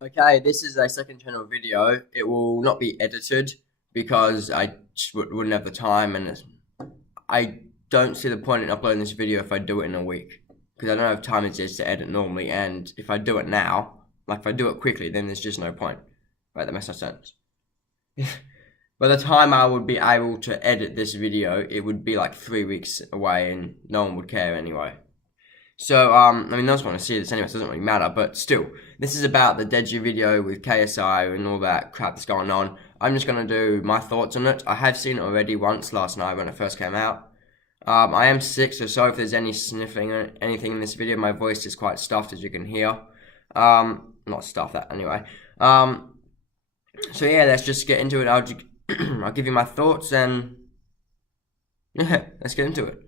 Okay, this is a second channel video. It will not be edited because I just wouldn't have the time, and I don't see the point in uploading this video if I do it in a week, because I don't have time as it is to edit normally, and if I do it now, like if I do it quickly, then there's just no point. Right, that makes no sense. By the time I would be able to edit this video, it would be like 3 weeks away, and no one would care anyway. So, I mean, no one's want to see this anyway, so it doesn't really matter, but still, this is about the Deji video with KSI and all that crap that's going on. I'm just going to do my thoughts on it. I have seen it already once last night when it first came out. I am sick, so sorry if there's any sniffing or anything in this video. My voice is quite stuffed, as you can hear. Not stuffed, that anyway. So yeah, let's just get into it. I'll give you my thoughts, and yeah, let's get into it.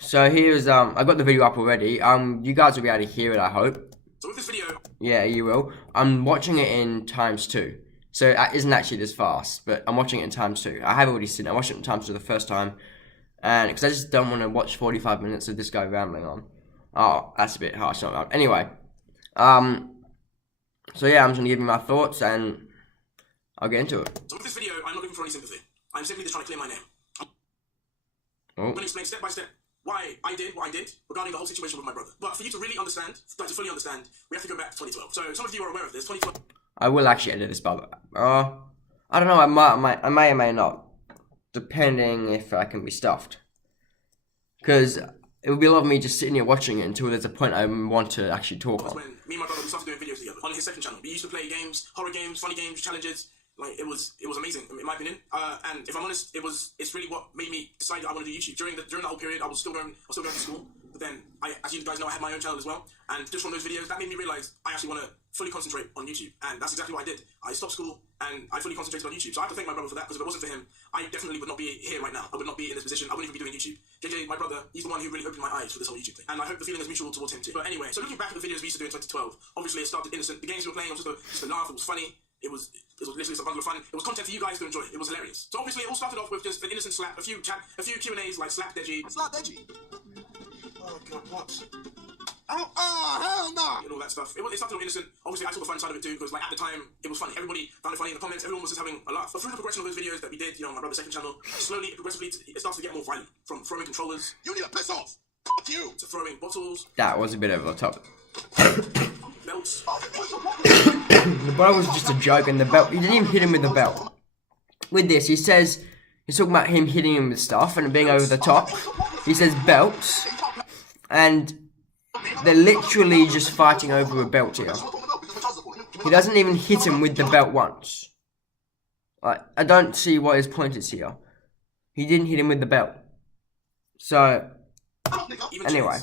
So here's I got the video up already. You guys will be able to hear it, I hope. So with this video, yeah, you will. I'm watching it in ×2, so it isn't actually this fast, but I'm watching it in ×2. I have already seen it. I watched it in ×2 the first time, and because I just don't want to watch 45 minutes of this guy rambling on. Oh, that's a bit harsh. Not bad. Anyway, so yeah, I'm just gonna give you my thoughts, and I'll get into it. So with this video, I'm not looking for any sympathy. I'm simply just trying to clear my name. I'm going to explain step by step why I did what I did regarding the whole situation with my brother. But for you to really understand, to fully understand, we have to go back to 2012. So some of you are aware of this. 2012. I will actually edit this, but I don't know. I may or may not, depending if I can be stuffed. Because it would be a lot of me just sitting here watching it until there's a point I want to actually talk on. When me and my brother, we started doing videos together on his second channel. We used to play games, horror games, funny games, challenges. Like it was amazing in my opinion. And if I'm honest, it's really what made me decide that I want to do YouTube. During that whole period, I was still going to school. But then as you guys know, I had my own channel as well. And just from those videos, that made me realize I actually want to fully concentrate on YouTube. And that's exactly what I did. I stopped school and I fully concentrated on YouTube. So I have to thank my brother for that, because if it wasn't for him, I definitely would not be here right now. I would not be in this position. I wouldn't even be doing YouTube. JJ, my brother, he's the one who really opened my eyes for this whole YouTube thing. And I hope the feeling is mutual towards him too. But anyway, so looking back at the videos we used to do in 2012, obviously it started innocent. The games we were playing was just a laugh. It was funny. It was literally just a bundle of fun. It was content for you guys to enjoy. It was hilarious. So obviously it all started off with just an innocent slap, a few Q&As like slap Deji. Slap Deji. Oh god, what? Oh, hell no! And all that stuff. It started off innocent. Obviously I saw the fun side of it too, because like at the time it was funny. Everybody found it funny in the comments. Everyone was just having a laugh. But through the progression of those videos that we did, on my brother's second channel, slowly, progressively, it starts to get more violent. From throwing controllers. You need to piss off. F you. To throwing bottles. That was a bit over the top. Belts. The ball was just a joke, and the belt, he didn't even hit him with the belt. With this, he's talking about him hitting him with stuff and being over the top. He says belts, and they're literally just fighting over a belt here. He doesn't even hit him with the belt once. I don't see what his point is here. He didn't hit him with the belt. So, anyway.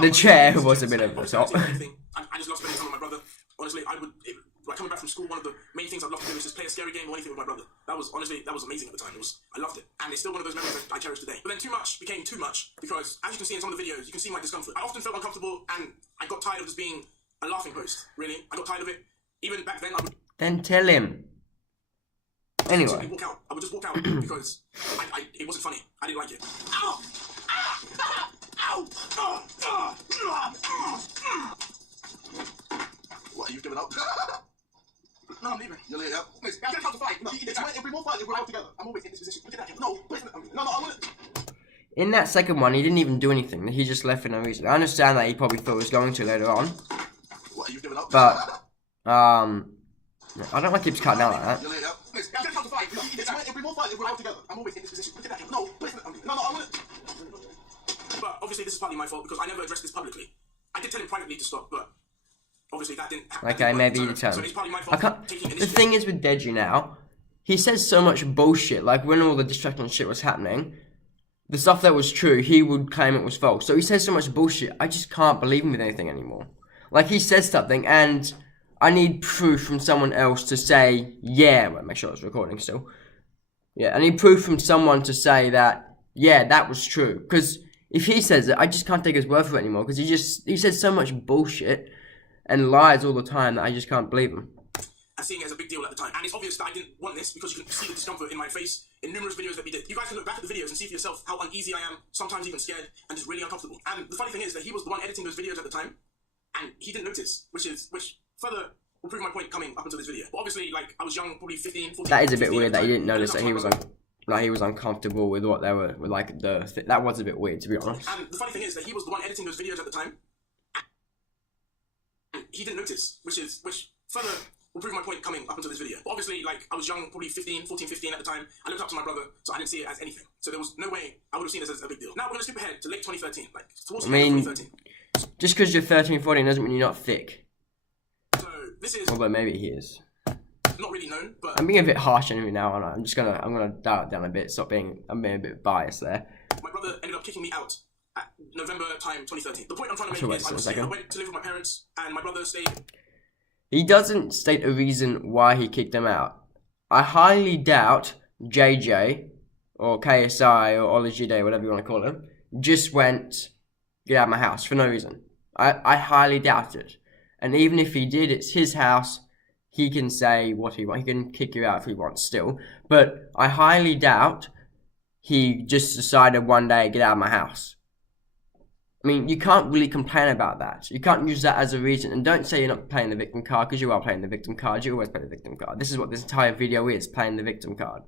The chair was a bit over the top. I just love spending time with my brother. Honestly, coming back from school, one of the main things I'd love to do is just play a scary game or anything with my brother. That was amazing at the time. I loved it. And it's still one of those memories that I cherish today. But then too much became too much, because as you can see in some of the videos, you can see my discomfort. I often felt uncomfortable, and I got tired of just being a laughing host, really. I got tired of it. Even back then, I would... Then tell him. Anyway. Walk out. I would just walk out because it wasn't funny. I didn't like it. Ow! What, are you giving up? No, I'm leaving. You're leaving, yeah? Listen, I'm gonna fight. No, It'll be more fun if we're out together. I'm always in this position. Look at that. No, please, no, I want to... In that second one, he didn't even do anything. He just left for no reason. I understand that he probably thought he was going to later on. What, are you giving up? But, I don't know why he keeps cutting out like that. You're leaving, yeah? Listen, I'm gonna fight. No, It'll be more fun if we're out together. I'm always in this position. Look at that. No, please, no, I want to... But obviously this is partly my fault, because I never addressed this publicly. I did tell him privately to stop, but obviously that didn't happen. Okay, maybe you tell So him. it's partly my fault. The thing is with Deji now, he says so much bullshit. Like when all the distracting shit was happening, the stuff that was true, he would claim it was false. So he says so much bullshit, I just can't believe him with anything anymore. Like he says something, and I need proof from someone else to say, yeah, well, make sure it's recording still. Yeah, I need proof from someone to say that, yeah, that was true. Because if he says it, I just can't take his word for it anymore, because he says so much bullshit and lies all the time that I just can't believe him. And seeing it as a big deal at the time. And it's obvious that I didn't want this, because you can see the discomfort in my face in numerous videos that we did. You guys can look back at the videos and see for yourself how uneasy I am, sometimes even scared, and just really uncomfortable. And the funny thing is that he was the one editing those videos at the time, and he didn't notice, which further will prove my point coming up until this video. But obviously, like, I was young, probably 15, 14. That is a bit weird that he didn't And I notice looked that up to my brother. he was uncomfortable with what they were with, like that was a bit weird, to be honest. And the funny thing is that he was the one editing those videos at the time. And he didn't notice, which further will prove my point coming up until this video. But obviously, like, I was young, probably 14, 15 at the time. I looked up to my brother, so I didn't see it as anything. So there was no way I would have seen this as a big deal. Now we're going to skip ahead to late 2013, like towards the end of 2013. Just because you're 13, 14 doesn't mean you're not thick. So this is Although maybe he is. not really known, but I'm being a bit harsh on him now, and I'm gonna dial it down a bit. I'm being a bit biased there. my brother ended up kicking me out at November time 2013. The point I'm trying to make Sure, is I went to live with my parents, and my brother stayed. He doesn't state a reason why he kicked him out. I highly doubt JJ or KSI or Olajide, whatever you want to call him, just went, get out of my house for no reason. I highly doubt it. And even if he did, it's his house. He can say what he wants. He can kick you out if he wants still. But I highly doubt he just decided one day, get out of my house. I mean, you can't really complain about that. You can't use that as a reason. And don't say you're not playing the victim card, because you are playing the victim card. You always play the victim card. This is what this entire video is, playing the victim card.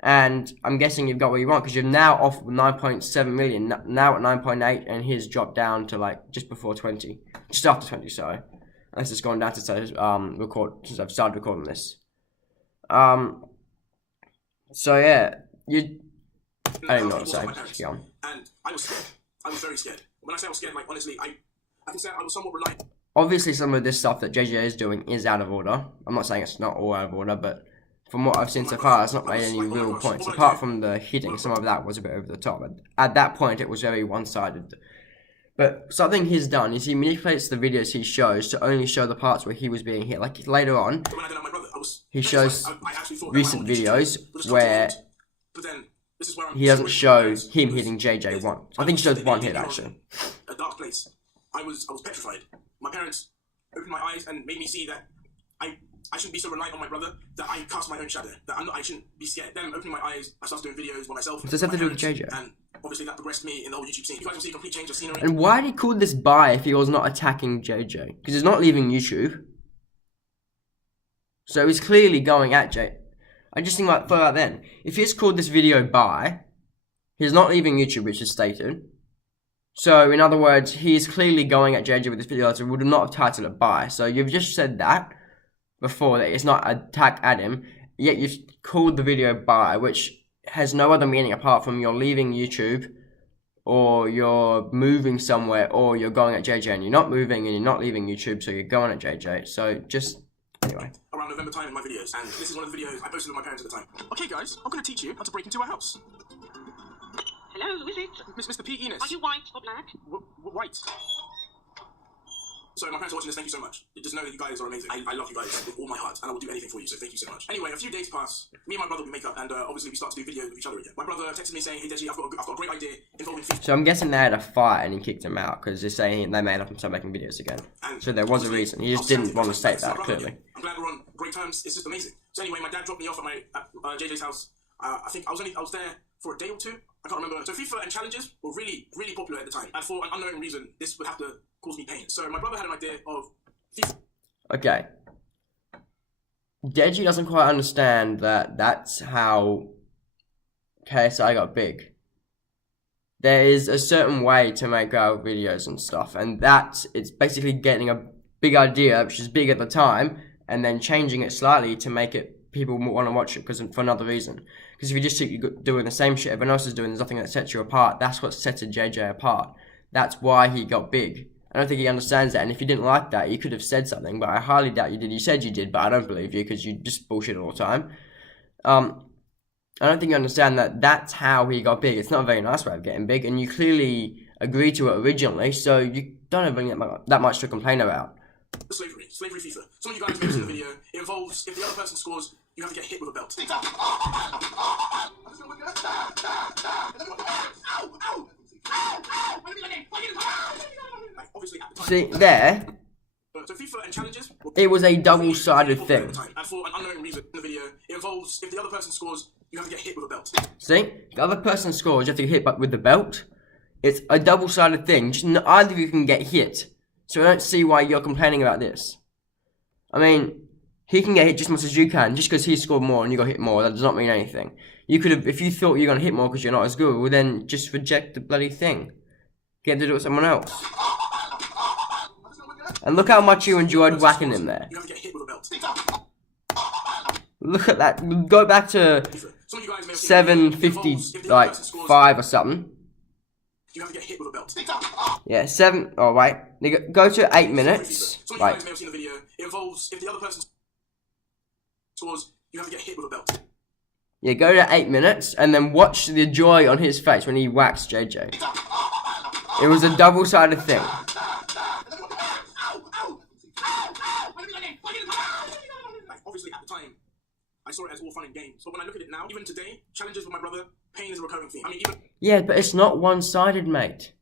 And I'm guessing you've got what you want, because you're now off 9.7 million, now at 9.8, and his dropped down to like just before 20. Just after 20, sorry. Unless it's gone down to since I've started recording this. So yeah, I don't know what to say. Just go on. And I was scared. I was very scared. When I say I was scared, like, honestly, I can say I was somewhat reliant. Obviously, some of this stuff that JJ is doing is out of order. I'm not saying it's not all out of order, but from what I've seen so far, it's not made any real points. Apart from the hitting, some of that was a bit over the top. At that point, it was very one-sided. But something he's done is he manipulates the videos he shows to only show the parts where he was being hit. Like later on, he shows recent videos where he doesn't show him hitting JJ once. I think he shows one hit actually. A dark place. I was petrified. My parents opened my eyes and made me see that I shouldn't be so reliant on my brother, that I cast my own shadow, that I shouldn't be scared. Them opening my eyes, I started doing videos by myself. Does that have to do with JJ? And obviously that progressed me in the whole YouTube scene. You guys will see a complete change of scenery. And why did he call this buy if he was not attacking JJ? Because he's not leaving YouTube. So he's clearly going at JJ. I just think like further then, if he's called this video buy, he's not leaving YouTube, which is stated. So in other words, he's clearly going at JJ with this video, so would not have titled it buy. So you've just said that before, that it's not an attack at him, yet you've called the video buy, which has no other meaning apart from you're leaving YouTube, or you're moving somewhere, or you're going at JJ, and you're not moving and you're not leaving YouTube, so you're going at JJ. So just anyway. Around November time in my videos, and this is one of the videos I posted with my parents at the time. Okay guys, I'm going to teach you how to break into a house. Hello, who is it? Mr. P. Enos. Are you white or black? White. So my parents are watching this, thank you so much. Just know that you guys are amazing. I love you guys with all my heart, and I will do anything for you, so thank you so much. Anyway, a few days pass, me and my brother make up, and obviously we start to do videos with each other again. My brother texted me saying, hey Deji, I've got a great idea involving FIFA. So I'm guessing they had a fight and he kicked him out, because they're saying they made up and started making videos again. And so there was a reason. He just didn't want to state that, clearly. I'm glad we're on great terms, it's just amazing. So anyway, my dad dropped me off at JJ's house. I think I was there for a day or two. I can't remember. So FIFA and challenges were really, really popular at the time. And for an unknown reason, this would have to cause me pain. So my brother had an idea of FIFA. Okay. Deji doesn't quite understand that that's how KSI got big. There is a certain way to make our videos and stuff, and it's basically getting a big idea, which is big at the time, and then changing it slightly to make it people want to watch it for another reason. Because if you just keep doing the same shit everyone else is doing, there's nothing that sets you apart. That's what sets a JJ apart. That's why he got big. I don't think he understands that, and if you didn't like that, you could have said something, but I highly doubt you did. You said you did, but I don't believe you, because you just bullshit all the time. I don't think you understand that that's how he got big. It's not a very nice way of getting big, and you clearly agreed to it originally, so you don't have that much to complain about. Slavery FIFA. Some of you guys may have seen the video. It involves, if the other person scores, you have to get hit with a belt. See, there, So FIFA and challenges, it was a double-sided thing. And for an unknown reason in the video, it involves, if the other person scores, you have to get hit with a belt. See, the other person scores, you have to get hit with the belt. It's a double-sided thing. Just either you can get hit So I don't see why you're complaining about this. I mean, he can get hit just as much as you can. Just because he scored more and you got hit more, that does not mean anything. You could have, if you thought you're going to hit more because you're not as good, well then just reject the bloody thing. Get to do it with someone else. And look how much you enjoyed whacking him there. You have to get hit with a belt. Look at that. Go back to Some of you guys may have seen the video. It involves if the other person scores, 7:55 or something. you have to get hit with a belt. Yeah, 7. Oh, wait. Go to 8 minutes. Some of you Right. guys may have seen the video. It involves if the other person scores, you have to get hit with a belt. Yeah, go to 8 minutes and then watch the joy on his face when he whacks JJ. It was a double-sided thing. Obviously, at the time, I saw it as all fun and games. But when I look at it now, even today, challenges with my brother, pain is a recurring theme. I mean, even Yeah, but it's not one-sided, mate.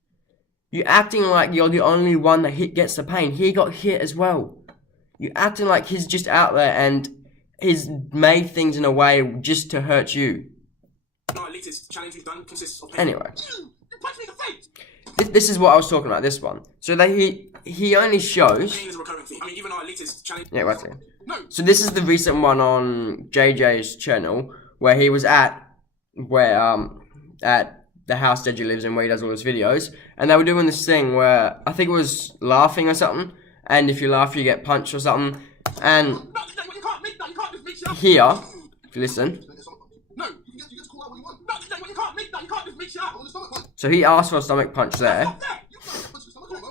You're acting like you're the only one that gets the pain. He got hit as well. You're acting like he's just out there and he's made things in a way just to hurt you. our latest challenge we've done consists of pain. Anyway, You punched me in the face! this is what I was talking about, this one. So that he only shows... Pain is a recurring theme. I mean, even our latest challenge. Yeah, wait a second. No. So this is the recent one on JJ's channel where he was at the house Deji lives in where he does all his videos, and they were doing this thing where I think it was laughing or something, and if you laugh you get punched or something, and No, you can't make that. You can't just mix it up. here, if you listen, No, you get to call out what you want. No, you can't make that. You can't just mix it up. so he asked for a stomach punch there, Stop that. You can't punch your stomach.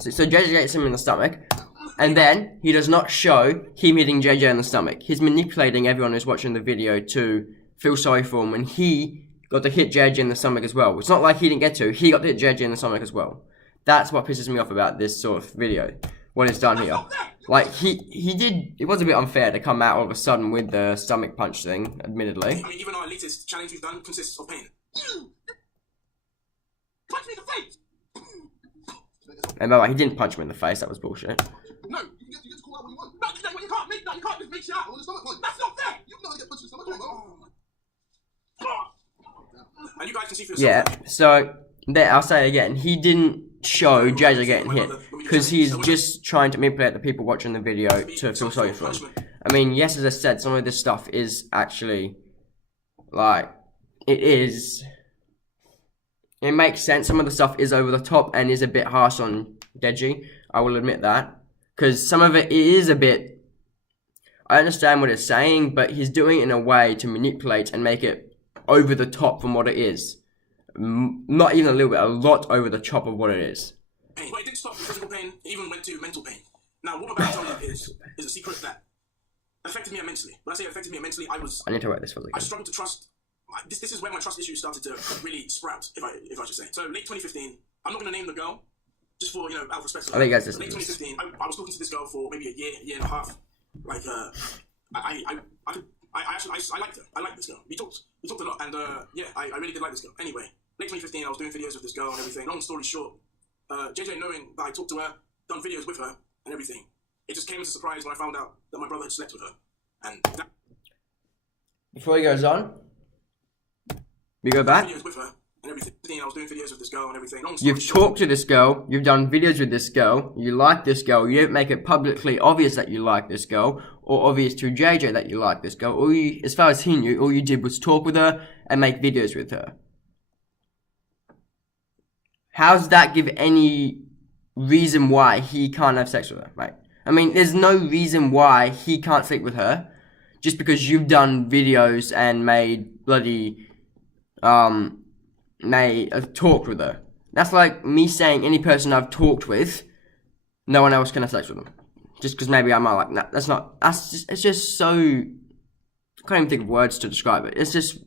so JJ hits him in the stomach, and then he does not show him hitting JJ in the stomach. He's manipulating everyone who's watching the video to feel sorry for him when he got to hit JJ in the stomach as well. It's not like he didn't get to, he got to hit JJ in the stomach as well. That's what pisses me off about this sort of video, what it's done here. Like, he did, it was a bit unfair to come out all of a sudden with the stomach punch thing, admittedly. I mean, even our latest challenge we've done consists of pain. Punch me in the face! And by the way, he didn't punch him in the face, that was bullshit. No, you get to call out what you want. No, you can't make that. You can't just mix it up. That's not fair. You know I get punched in the stomach. And you guys can see for yourself. Yeah, so, there, I'll say it again, he didn't show JJ getting hit, because he's just trying to manipulate the people watching the video to feel sorry for him. I mean, yes, as I said, some of this stuff is actually, like, it makes sense. Some of the stuff is over the top and is a bit harsh on Deji, I will admit that. Because some of it is a bit, I understand what it's saying, but he's doing it in a way to manipulate and make it over the top from what it is. Not even a little bit, a lot over the top of what it is. Pain. But it didn't stop with physical pain, it even went to mental pain. Now, what I'm about to tell you is a secret that affected me immensely. When I say affected me immensely, I need to write this for I again. struggled to trust. This is where my trust issues started to really sprout, if I should say. So, late 2015, I'm not going to name the girl, just for, out of respect. I think you guys listen Late to this. 2015, I was talking to this girl for maybe a year and a half. Like, I liked her. I liked this girl. We talked a lot, and yeah, I really did like this girl. Anyway, late 2015, I was doing videos with this girl and everything. Long story short, JJ, knowing that I talked to her, done videos with her and everything, it just came as a surprise when I found out that my brother had slept with her. And that Before he goes on, we go back. videos with her and everything. I was doing videos with this girl and everything. Long story You've short, talked to this girl, you've done videos with this girl, you like this girl, you don't make it publicly obvious that you like this girl, or obvious to JJ that you like this girl. All you, as far as he knew, all you did was talk with her and make videos with her. How does that give any reason why he can't have sex with her, right? I mean, there's no reason why he can't sleep with her, just because you've done videos and made bloody, talked with her. That's like me saying any person I've talked with, no one else can have sex with them. Just because maybe I might like, nah, it's just so, I can't even think of words to describe it. It's just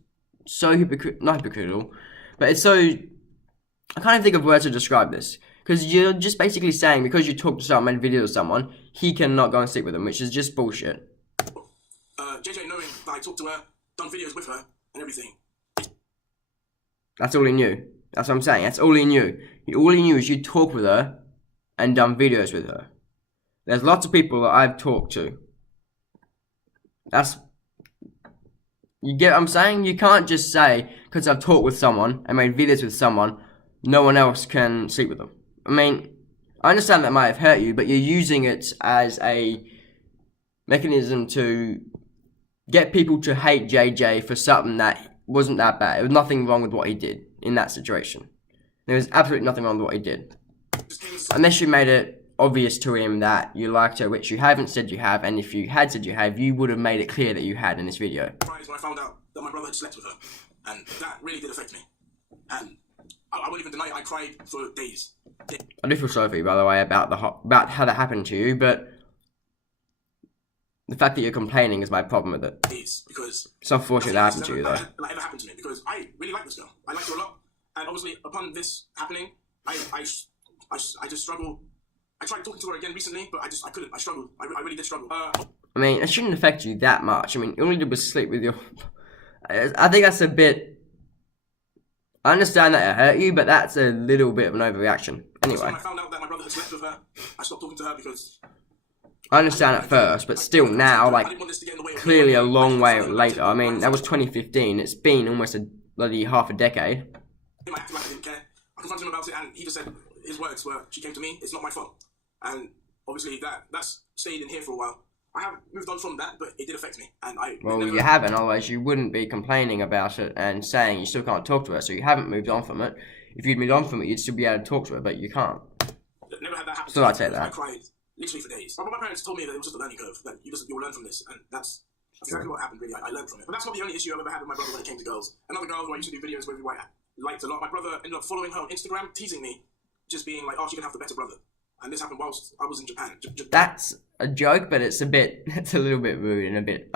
so not hypocritical, but it's so, I can't even think of words to describe this. Because you're just basically saying, because you talked to someone, made videos with someone, he cannot go and sleep with them, which is just bullshit. JJ, knowing that I talked to her, done videos with her and everything. That's all he knew. That's what I'm saying. That's all he knew. All he knew is you talk with her and done videos with her. There's lots of people that I've talked to. You get what I'm saying? You can't just say, because I've talked with someone and made videos with someone, no one else can sleep with them. I mean, I understand that might have hurt you, but you're using it as a mechanism to get people to hate JJ for something that wasn't that bad. There was nothing wrong with what he did in that situation. There was absolutely nothing wrong with what he did. Unless you made it obvious to him that you liked her, which you haven't said you have, and if you had said you have, you would have made it clear that you had in this video. When I found out that my brother had slept with her, and that really did affect me. And I won't even deny it, I cried for days. I do feel sorry for you, by the way, about how that happened to you, but the fact that you're complaining is my problem with it. Because it's unfortunate that happened to you, though. Like, ever happened to me, because I really like this girl. I like her a lot, and obviously upon this happening, I just struggled. I tried talking to her again recently, but I couldn't. I struggled. I really did struggle. I mean, it shouldn't affect you that much. I mean, all you did was sleep with your... I think that's a bit... I understand that it hurt you, but that's a little bit of an overreaction. Anyway. When I found out that my brother had slept with her, I stopped talking to her because... I understand at first, but still now, like, clearly a long way later. I mean, that was 2015. It's been almost a bloody half a decade. I acted like I didn't care. I confronted him about it, and he just said his words were, "She came to me. It's not my fault." And obviously that's stayed in here for a while. I have moved on from that, but it did affect me, and Well, you haven't. Otherwise, you wouldn't be complaining about it and saying you still can't talk to her. So you haven't moved on from it. If you'd moved on from it, you'd still be able to talk to her, but you can't. Never had that happen. So I'd say that. I cried literally for days. My parents told me that it was just a learning curve, that you'll learn from this, and that's exactly what happened. Really, I learned from it. But that's not the only issue I've ever had with my brother when it came to girls. Another girl who I used to do videos with, who I liked a lot. My brother ended up following her on Instagram, teasing me, just being like, "Oh, she can have the better brother." And this happened whilst I was in Japan. That's a joke, but it's a little bit rude and a bit,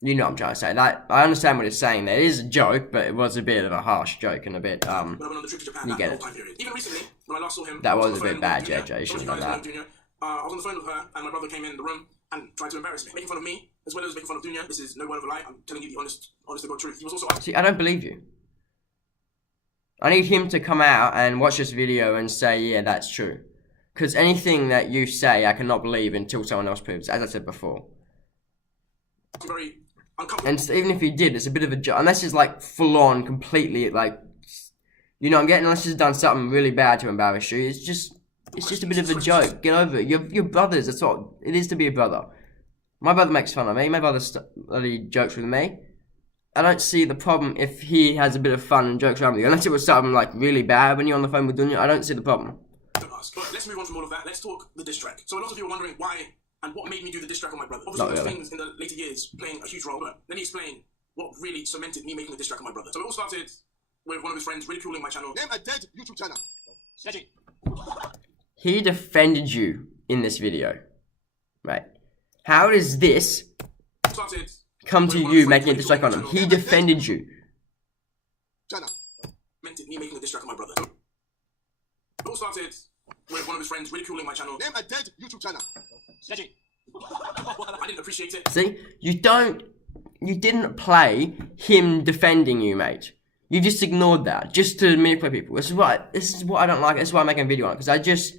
you know what I'm trying to say. That I understand what it's saying there. It is a joke, but it was a bit of a harsh joke and a bit, when I went on the trip to Japan, you get it. Time period. Even recently, when I last saw him, That was a bit bad, JJ. You shouldn't have done that. I was on the phone with her, and my brother came in the room and tried to embarrass me, making fun of me, as well as making fun of Dunya. This is no word of a lie. I'm telling you the honest to God truth. He was also... See, I don't believe you. I need him to come out and watch this video and say, yeah, that's true. Because anything that you say, I cannot believe until someone else proves, as I said before. Very uncomfortable. And even if he did, it's a bit of a joke. Unless it's like full on, completely, like, you know what I'm getting? Unless he's done something really bad to embarrass you, it's just a bit of a joke. Get over it. You're brothers. That's what it is to be a brother. My brother makes fun of me. My brother jokes with me. I don't see the problem if he has a bit of fun and jokes around with you. Unless it was something like really bad when you're on the phone with Dunya, I don't see the problem. But let's move on from all of that. Let's talk the diss track. So a lot of you are wondering why and what made me do the diss track on my brother. Obviously, those things in the later years playing a huge role, but let me explain what really cemented me making the diss track on my brother. So it all started with one of his friends ridiculing my channel. Name a dead YouTube channel. Deji. He defended you in this video, right? How does this come to you making a diss track on him? He defended you. Channel. Cemented me making a diss track on my brother. It all started with one of his friends ridiculing my channel. Name a dead YouTube channel. Deji. I didn't appreciate it. See, you didn't play him defending you, mate. You just ignored that, just to manipulate people. This is what I don't like. This is why I'm making a video on it, because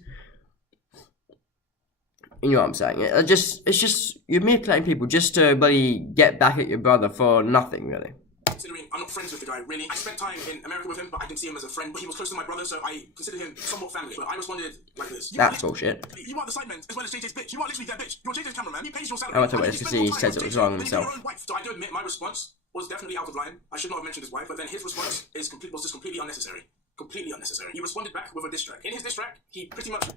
you know what I'm saying. It's just, you're manipulating people just to bloody get back at your brother for nothing, really. Considering I'm not friends with the guy, really. I spent time in America with him, but I didn't see him as a friend. But he was close to my brother, so I considered him somewhat family. But I responded like this. That's bullshit. You are the sideman as well as JJ's bitch. You are literally their bitch. You're JJ's cameraman. He pays your salary. I want to talk about this because he says it was wrong himself. So I do admit my response was definitely out of line. I should not have mentioned his wife, but then his response was just completely unnecessary. Completely unnecessary. He responded back with a diss track. In his diss track, he pretty much...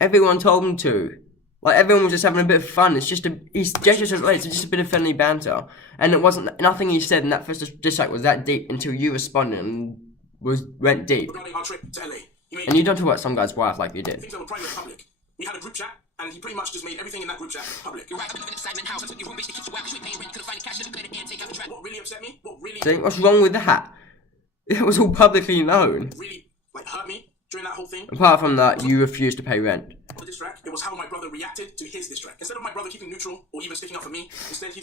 Everyone told him to. Like, everyone was just having a bit of fun. It's just it's just a bit of friendly banter. And it wasn't, nothing he said in that first diss track was that deep until you responded and went deep. Regarding our trip to LA, and you don't talk about some guy's wife like you did. Things that were private public. We had a group chat, and he pretty much just made everything in that group chat public. What really upset me, See, what's wrong with that? It was all publicly known. Really, like, hurt me during that whole thing. Apart from that, you refused to pay rent. The diss track, it was how my brother reacted to his diss track. Instead of my brother keeping neutral or even sticking up for me, instead he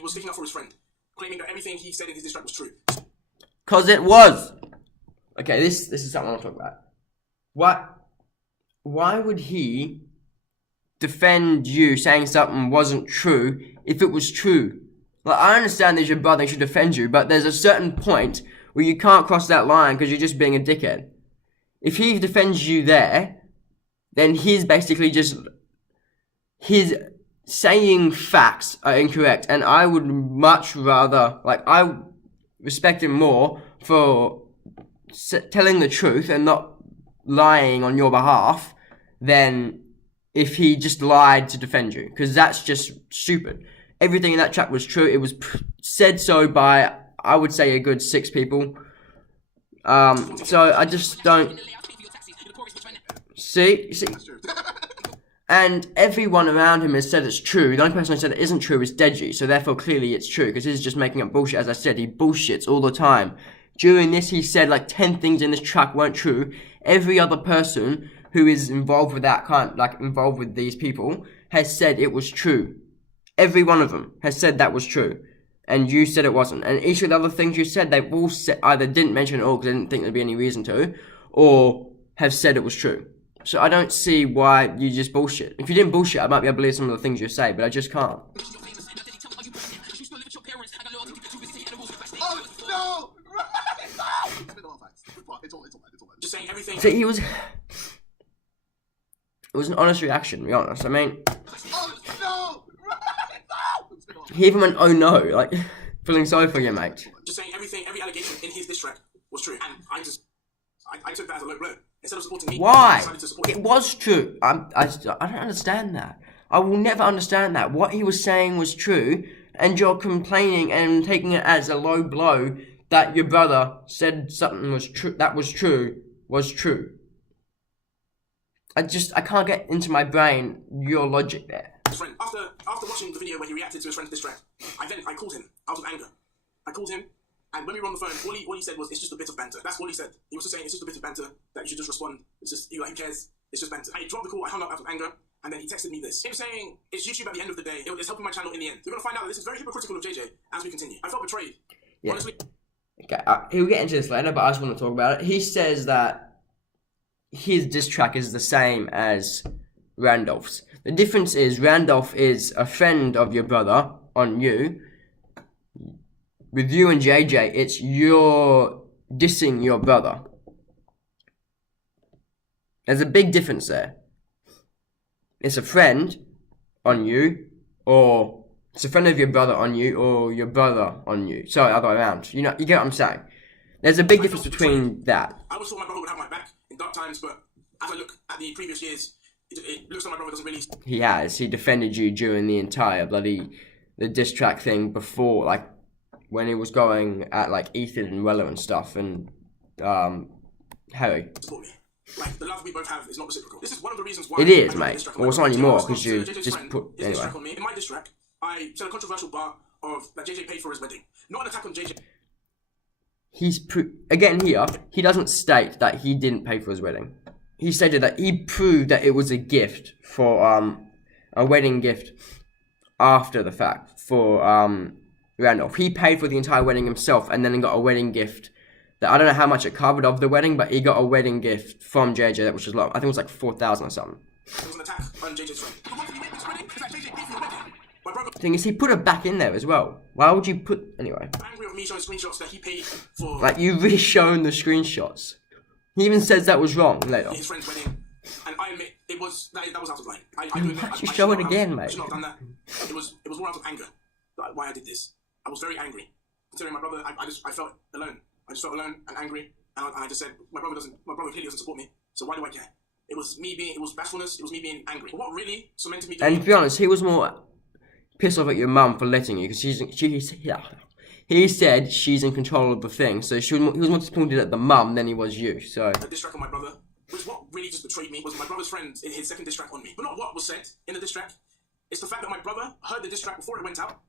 was sticking up for his friend, claiming that everything he said in his diss track was true. Cause it was. Okay, this is something I want to talk about. Why would he defend you saying something wasn't true if it was true? Like, I understand there's your brother, he should defend you, but there's a certain point where you can't cross that line because you're just being a dickhead. if he defends you there, then he's basically just his saying facts are incorrect, and I would much rather, like, I respect him more for telling the truth and not lying on your behalf than if he just lied to defend you, because that's just stupid. Everything in that chat was true. It was said so by, I would say, a good 6 people. So I just don't see. And everyone around him has said it's true. The only person who said it isn't true is Deji. So therefore, clearly it's true, because he's just making up bullshit. As I said, he bullshits all the time. During this, he said like 10 things in this track weren't true. Every other person who is involved with that involved with these people, has said it was true. Every one of them has said that was true. And you said it wasn't. And each of the other things you said, they've all said, either didn't mention it all because they didn't think there'd be any reason to, or have said it was true. So I don't see why you just bullshit. If you didn't bullshit, I might be able to believe some of the things you say, but I just can't. Oh, no! Just saying everything. So he was... It was an honest reaction, to be honest. I mean... Oh, no! He even went, oh no, like, feeling sorry for you, mate. Just saying everything, every allegation in his diss track was true. And I took that as a low blow. Instead of supporting me, I Why? decided to support It him. was true. I don't understand that. I will never understand that. What he was saying was true, and you're complaining and taking it as a low blow that your brother said something was true. That was true. I can't get into my brain your logic there. His friend, after watching the video where he reacted to his friend's diss track, I called him out of anger. I called him, and when we were on the phone, all he said was, "It's just a bit of banter." That's all he said. He was just saying, "It's just a bit of banter that you should just respond. It's just who cares? It's just banter." I dropped the call. I hung up out of anger, and then he texted me this. Him saying, "It's YouTube at the end of the day. It's helping my channel in the end." We're gonna find out that this is very hypocritical of JJ as we continue. I felt betrayed. Yeah. Honestly. Okay, he'll get into this later, but I just want to talk about it. He says that his diss track is the same as Randolph's. The difference is Randolph is a friend of your brother on you. With you and JJ, it's you're dissing your brother. There's a big difference there. It's a friend on you, or it's a friend of your brother on you, or your brother on you. Sorry, other way around. You get what I'm saying? There's a big difference between that. I always thought my brother would have my back in dark times, but as I look at the previous years, it looks like my brother doesn't really. He has. He defended you during the entire the diss track thing before, like when he was going at like Ethan and Weller and stuff, and Harry. Support me. Like the love we both have is not reciprocal. This is one of the reasons why. It is, mate. Well, it's not anymore because you just put anyway. In my diss track, I said a controversial bar of that JJ paid for his wedding. Not an attack on JJ. He's again here. He doesn't state that he didn't pay for his wedding. He stated that he proved that it was a gift for a wedding gift after the fact for Randolph. He paid for the entire wedding himself and then got a wedding gift that I don't know how much it covered of the wedding, but he got a wedding gift from JJ, which was I think it was like 4,000 or something. It was an attack on JJ's friend. The one thing you made this wedding is that JJ paid for your wedding. My brother. The thing is, he put it back in there as well. Why would you put anyway? Angry of me showing screenshots that he paid for. Like you re-shown the screenshots. He even says that was wrong later. His friend's wedding, and I admit it was that was out of line. I do admit. Why'd you show it again, mate? I should not have done that. It was more out of anger. Like, why I did this. I was very angry. Considering my brother, I felt alone. I just felt alone and angry, and I just said, my brother clearly doesn't support me. So why do I care? It was bashfulness. It was me being angry. But what really cemented me? And to be honest, he was more pissed off at your mum for letting you because he said she's in control of the thing, so he was more disappointed at the mum than he was you. So the diss track on my brother, which what really just betrayed me was my brother's friend in his second diss track on me. But not what was said in the diss track. It's the fact that my brother heard the diss track before it went out,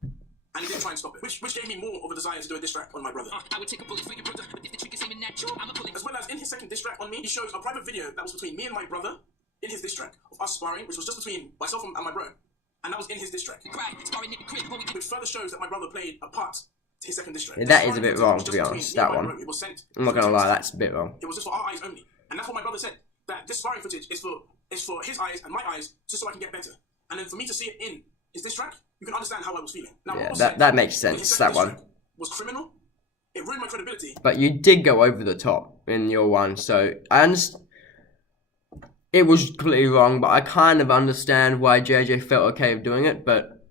and he didn't try and stop it, which gave me more of a desire to do a diss track on my brother. I would take a bullet for your brother, but if the trick is aiming at you, I'm a bullet. As well as in his second diss track on me, he shows a private video that was between me and my brother in his diss track of us sparring, which was just between myself and my bro, and that was in his diss track. Which further shows that my brother played a part to his second diss track. yeah, that is a bit wrong, to be honest. That one. I'm not gonna lie, that's a bit wrong. It was just for our eyes only, and that's what my brother said. That this sparring footage is for his eyes and my eyes, just so I can get better. And then for me to see it in his diss track, you can understand how I was feeling. Now, Yeah, what was that said makes in his sense. second That diss one. track was criminal, It ruined my credibility. But you did go over the top in your one, so I understand. It was completely wrong, but I kind of understand why JJ felt okay with doing it, but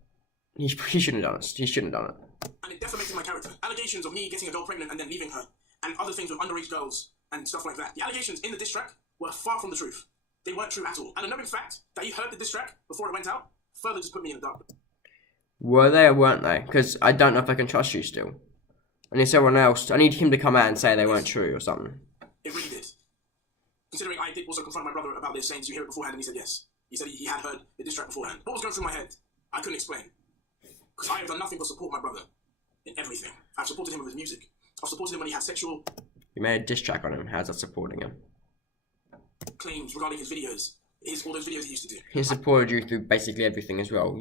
he shouldn't have done it. He shouldn't have done it. And it defamated my character. Allegations of me getting a girl pregnant and then leaving her, and other things with underage girls and stuff like that. The allegations in the diss track were far from the truth. They weren't true at all. And the knowing fact that he heard the diss track before it went out further just put me in the dark. Were they or weren't they? Because I don't know if I can trust you still. I need someone else. I need him to come out and say they weren't true or something. It really did. Considering I did also confront my brother about this, saying, "Did you hear it beforehand?" And he said yes. He said he had heard the diss track beforehand. What was going through my head? I couldn't explain. Because I have done nothing but support my brother in everything. I've supported him with his music. I've supported him when he had sexual You made a diss track on him. How's that supporting him? claims regarding his videos. All those videos he used to do. He supported you through basically everything as well.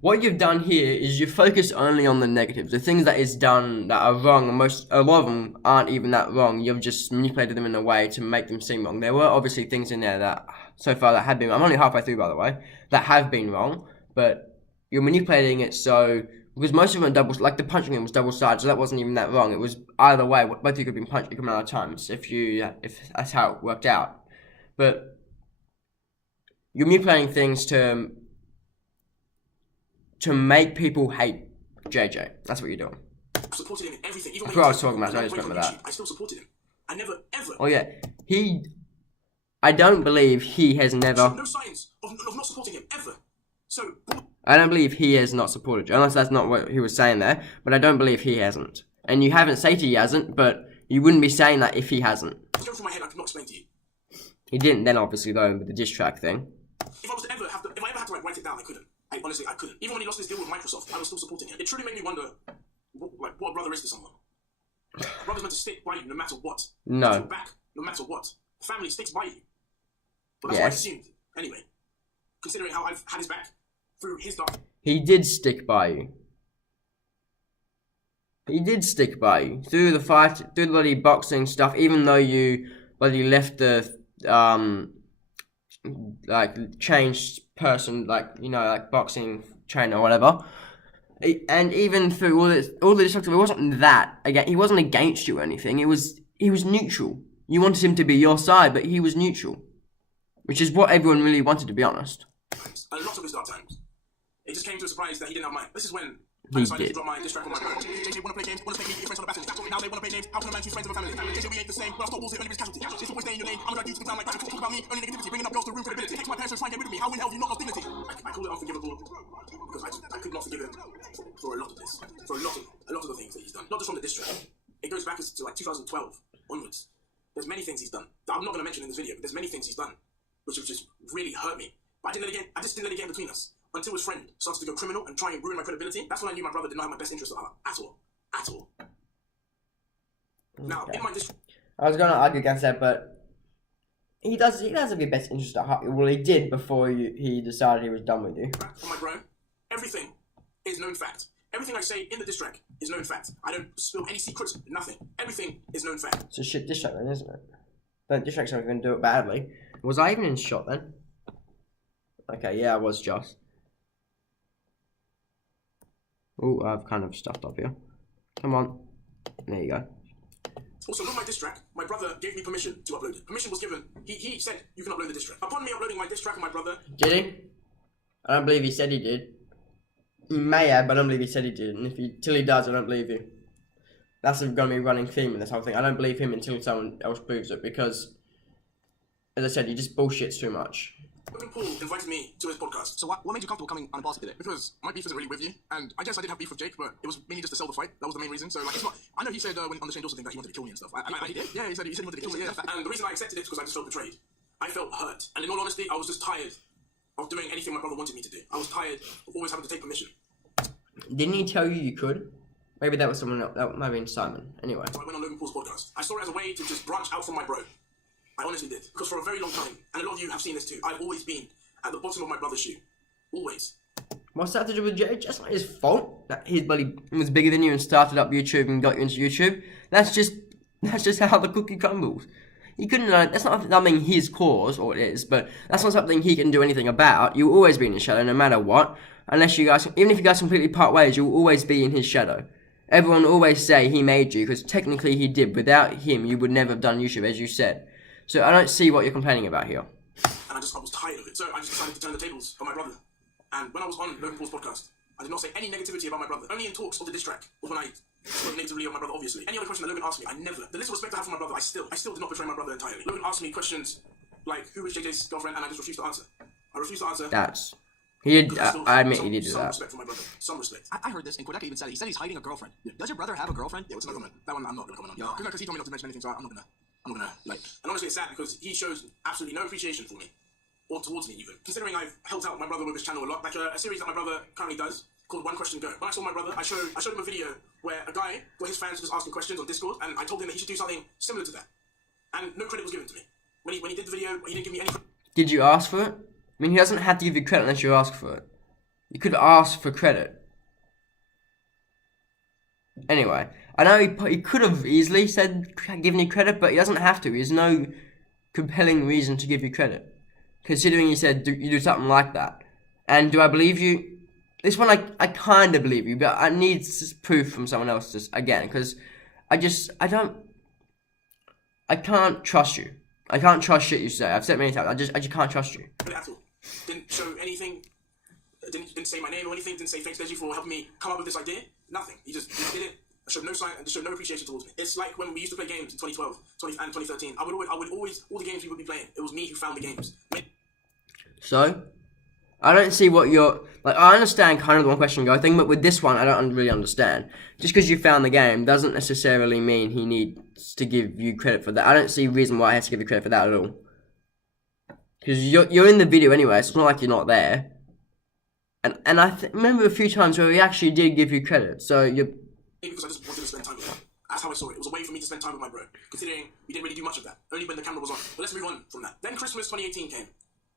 What you've done here is you focus only on the negatives, the things that is done that are wrong, and a lot of them aren't even that wrong. You've just manipulated them in a way to make them seem wrong. There were obviously things in there that, so far, that have been, I'm only halfway through by the way, that have been wrong, but you're manipulating it so, because most of them are the punching him was double-sided, so that wasn't even that wrong. It was either way, both of you could have been punched equal amount of times, if that's how it worked out. But you're manipulating things to make people hate JJ. That's what you're doing. I supported him in everything. Even That's when what I he was talking about, so I just went with that. I still supported him. I never, ever. Oh yeah, I don't believe he has never. No signs of not supporting him, ever. So, I don't believe he has not supported you, unless that's not what he was saying there, but I don't believe he hasn't. And you haven't stated he hasn't, but you wouldn't be saying that if he hasn't. it's going through my head, I could not explain to you. He didn't then, obviously, though, with the diss track thing. If I ever had to write it down, I couldn't. Honestly, I couldn't. Even when he lost his deal with Microsoft, I was still supporting him. It truly made me wonder, what a brother is to someone. A brother's meant to stick by you no matter what. No. Your back, no matter what. Family sticks by you. But that's what I assumed. Anyway, considering how I've had his back through his dark. He did stick by you. He did stick by you through the fight, through the bloody boxing stuff. Even though you bloody left the changed person, boxing trainer or whatever. And even through all the destructive, it wasn't that again. He wasn't against you or anything. He was neutral. You wanted him to be your side, but he was neutral, which is what everyone really wanted, to be honest. A lot of his dark times. It just came to a surprise that he didn't have mine. This is when He I decided did. to drop my diss track on my brother. JJ wanna play games, wanna take me, your friends on the battle. Now they wanna play games, how can a man choose friends of a family? JJ, we ain't the same, but I stop bullshit, only risk casualty. JJ, always stay in your lane, I'm gonna drag you to the ground like that. Talk about me, only negativity, bringing up girls to room credibility. Text my parents and try and get rid of me, how in hell have you not lost dignity? I call it unforgivable, because I could not forgive him for a lot of this. For a lot of the things that he's done. Not just from the diss track. It goes back to 2012 onwards. There's many things he's done that I'm not gonna mention in this video, but there's many things he's done which have just really hurt me. But I just didn't let it get in between us. Until his friend started to go criminal and try and ruin my credibility, that's when I knew my brother did not have my best interest at heart. At all. At all. Now, in my district, I was going to argue against that, but he does have your best interest at heart. Well, he did before he decided he was done with you. from my bro, everything is known fact. Everything I say in the diss track is known fact. I don't spill any secrets, nothing. Everything is known fact. It's a shit diss track then, isn't it? Don't diss track someone's going to do it badly. Was I even in shot then? Okay, yeah, I was just. Oh, I've kind of stuffed up here. Come on. There you go. Also, with my diss track, my brother gave me permission to upload it. Permission was given. He said, you can upload the diss track. Upon me uploading my diss track on my brother... Did he? I don't believe he said he did. He may have, but I don't believe he said he did. And till he does, I don't believe you. That's going to be a running theme in this whole thing. I don't believe him until someone else proves it, because, as I said, he just bullshits too much. Logan Paul invited me to his podcast. So what made you comfortable coming on a party today? Because my beef isn't really with you, and I guess I did have beef with Jake, but it was mainly just to sell the fight. That was the main reason. So it's not. I know he said when on the Shane Dawson thing that he wanted to kill me and stuff. He did. Yeah, he said he wanted to kill me. Yeah. And the reason I accepted it is because I just felt betrayed. I felt hurt, and in all honesty, I was just tired of doing anything my brother wanted me to do. I was tired of always having to take permission. Didn't he tell you could? Maybe that was someone else. That might have been Simon. Anyway. So I went on Logan Paul's podcast. I saw it as a way to just branch out from my bro. I honestly did. Because for a very long time, and a lot of you have seen this too, I've always been at the bottom of my brother's shoe. Always. What's that to do with Jay? That's not his fault. That his buddy was bigger than you and started up YouTube and got you into YouTube. That's just how the cookie crumbles. He couldn't. That's not something his cause, or it is, but that's not something he can do anything about. You'll always be in his shadow, no matter what. Unless you guys, even if you guys completely part ways, you'll always be in his shadow. Everyone always say he made you, because technically he did. Without him, you would never have done YouTube, as you said. So I don't see what you're complaining about here. And I was tired of it. So I just decided to turn the tables on my brother. And when I was on Logan Paul's podcast, I did not say any negativity about my brother. Only in talks of the diss track was when I spoke negatively of my brother, obviously. Any other question that Logan asked me, I never. The little respect I have for my brother, I still did not betray my brother entirely. Logan asked me questions like, who is JJ's girlfriend? And I just refused to answer. I refused to answer. He did. I admit he did do some that. respect for my brother. Some respect. I heard this, and Kodaka even said it. He said he's hiding a girlfriend. Does your brother have a girlfriend? Yeah, it's not comment. That one I'm not gonna comment on. Because he told me not to mention anything, so I'm not gonna like. And honestly, it's sad because he shows absolutely no appreciation for me, or towards me even. Considering I've helped out my brother with his channel a lot, like a series that my brother currently does called One Question Go. When I saw my brother, I showed him a video where a guy got his fans just asking questions on Discord, and I told him that he should do something similar to that. And no credit was given to me. When he did the video, he didn't give me any. Did you ask for it? I mean, he doesn't have to give you credit unless you ask for it. You could ask for credit. Anyway, I know he could have easily said, given you credit, but he doesn't have to. There's no compelling reason to give you credit. Considering you said you do something like that. And do I believe you? This one, I kind of believe you, but I need proof from someone else just again, because I can't trust you. I can't trust shit you say. I've said it many times. I just can't trust you. At all. Didn't show anything. Didn't say my name or anything. Didn't say thanks, Deji, for helping me come up with this idea. Nothing. He just did it. I showed no sign and showed no appreciation towards me. It's like when we used to play games in 2012 and 2013. I would always, all the games we would be playing, it was me who found the games. So, I don't see what you're... Like, I understand kind of the One Question Go thing, but with this one, I don't really understand. Just because you found the game doesn't necessarily mean he needs to give you credit for that. I don't see a reason why he has to give you credit for that at all. Because you're in the video anyway, so it's not like you're not there. And I remember a few times where he actually did give you credit, so you're... Because I just wanted to spend time with him. That's how I saw it. It was a way for me to spend time with my bro. Considering we didn't really do much of that. Only when the camera was on. But let's move on from that. Then Christmas 2018 came.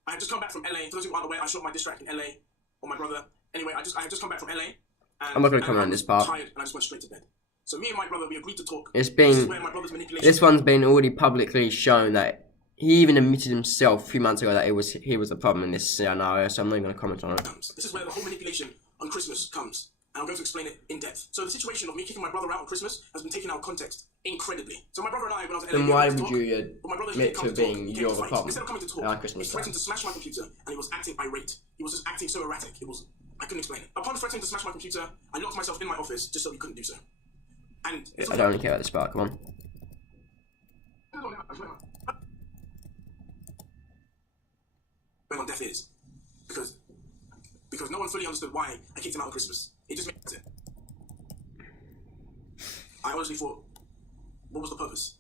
I had just come back from LA. For those who aren't aware, I shot my diss track in LA on my brother. Anyway, I had just come back from LA. I'm not going to comment on this part. Tired, and I just went straight to bed. So me and my brother, we agreed to talk. This one's been already publicly shown that he even admitted himself a few months ago that he was the problem in this scenario, so I'm not even going to comment on it. This is where the whole manipulation on Christmas comes, and I'm going to explain it in depth. So the situation of me kicking my brother out on Christmas has been taken out of context incredibly. So my brother and I, when I was in LA, then why would you admit to being you're the problem? Instead of coming to talk, Christmas he threatened to smash my computer, and he was acting irate. He was just acting so erratic. I couldn't explain it. Upon threatening to smash my computer, I locked myself in my office just so he couldn't do so. And I don't really care about this part. Come on. On deaf ears, because no one fully understood why I kicked him out on Christmas. It just makes it. I honestly thought, what was the purpose?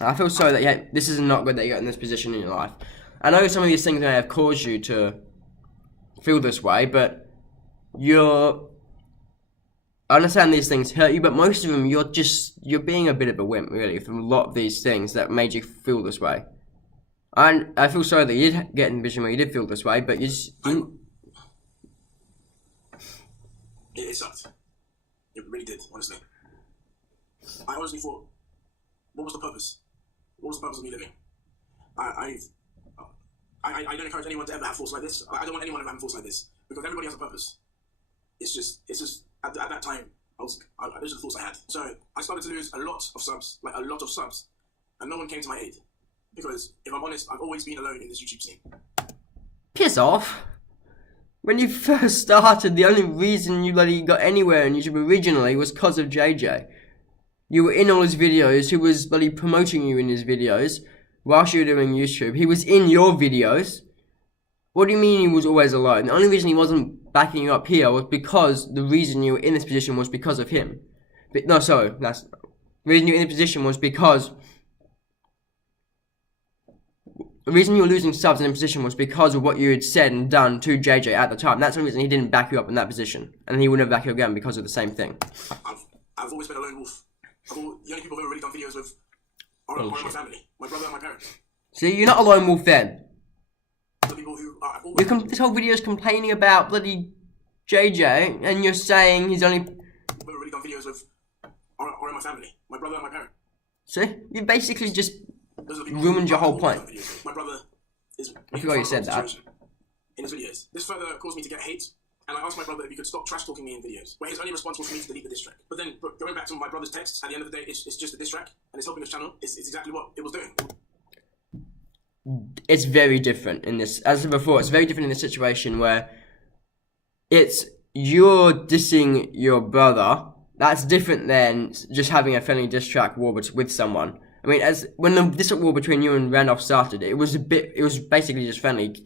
I feel sorry that this is not good that you got in this position in your life. I know some of these things may have caused you to feel this way, but I understand these things hurt you, but most of them you're being a bit of a wimp, really, from a lot of these things that made you feel this way. And I feel sorry that you did get in the position where you did feel this way, but it sucked. It really did, honestly. I honestly thought, what was the purpose? What was the purpose of me living? I don't encourage anyone to ever have thoughts like this. I don't want anyone to have thoughts like this, because everybody has a purpose. It's just at that time, those are the thoughts I had. So I started to lose a lot of subs, and no one came to my aid. Because, if I'm honest, I've always been alone in this YouTube scene. Piss off. When you first started, the only reason you bloody got anywhere in YouTube originally was because of JJ. You were in all his videos, he was bloody promoting you in his videos, whilst you were doing YouTube. He was in your videos. What do you mean he was always alone? The only reason he wasn't backing you up here was because the reason you were in this position was because of him. The reason you were in this position was because... The reason you were losing subs in a position was because of what you had said and done to JJ at the time. That's the reason he didn't back you up in that position. And he would never back you again because of the same thing. I've always been a lone wolf. The only people I've ever really done videos with are my family. My brother and my parents. See, you're not a lone wolf then. The people who this whole video is complaining about bloody JJ, and you're saying he's only... I've ever really done videos with are my family. My brother and my parents. See? You basically just... ruined your whole point. My brother is... I forgot you said that. In his videos. This further caused me to get hate and I asked my brother if he could stop trash talking me in videos, where his only response was for me to delete the diss track. But then, going back to my brother's texts, at the end of the day, it's just a diss track, and it's helping his channel. It's exactly what it was doing. It's very different in this. As I said before, it's very different in this situation where it's you're dissing your brother. That's different than just having a friendly diss track war with someone. I mean, when the diss track war between you and Randolph started, it was basically just friendly.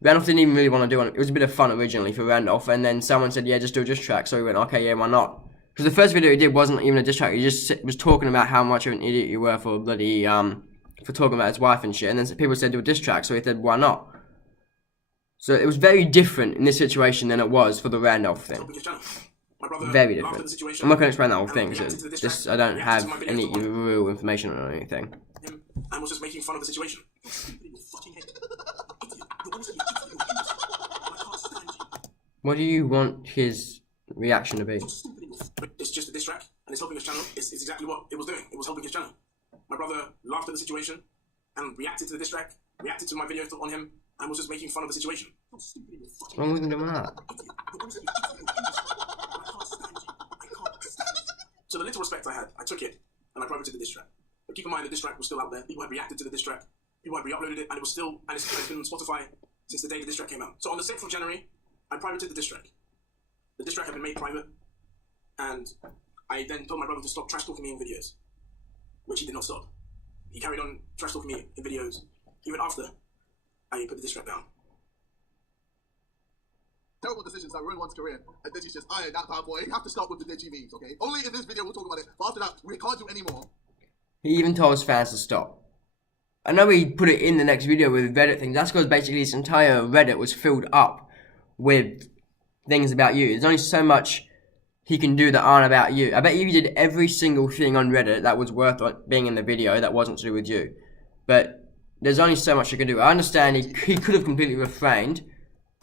Randolph didn't even really want to do it. It was a bit of fun originally for Randolph, and then someone said, yeah, just do a diss track. So he went, okay, yeah, why not? Because the first video he did wasn't even a diss track. He just was talking about how much of an idiot you were for bloody, for talking about his wife and shit. And then people said do a diss track, so he said, why not? So it was very different in this situation than it was for the Randolph thing. Very different. I'm not going to explain that whole thing, so just, I don't have any real information on anything. I was just making fun of the situation. What do you want his reaction to be? It's just a diss track, and it's helping his channel. It's exactly what it was doing. It was helping his channel. My brother laughed at the situation, and reacted to the diss track, reacted to my video on him, and was just making fun of the situation. What's wrong with him doing that? So the little respect I had, I took it, and I privated the diss track. But keep in mind, the diss track was still out there. People had reacted to the diss track. People had re-uploaded it, and it's been on Spotify since the day the diss track came out. So on the 6th of January, I privated the diss track. The diss track had been made private, and I then told my brother to stop trash talking me in videos, which he did not stop. He carried on trash talking me in videos even after I put the diss track down. Terrible decisions that ruin one's career. And Deji's just iron that bad boy. You have to stop with the Deji memes, okay? Only in this video we'll talk about it. But after that, we can't do any more. He even told his fans to stop. I know he put it in the next video with Reddit things. That's because basically his entire Reddit was filled up with things about you. There's only so much he can do that aren't about you. I bet you did every single thing on Reddit that was worth being in the video that wasn't to do with you. But there's only so much you can do. I understand he could have completely refrained,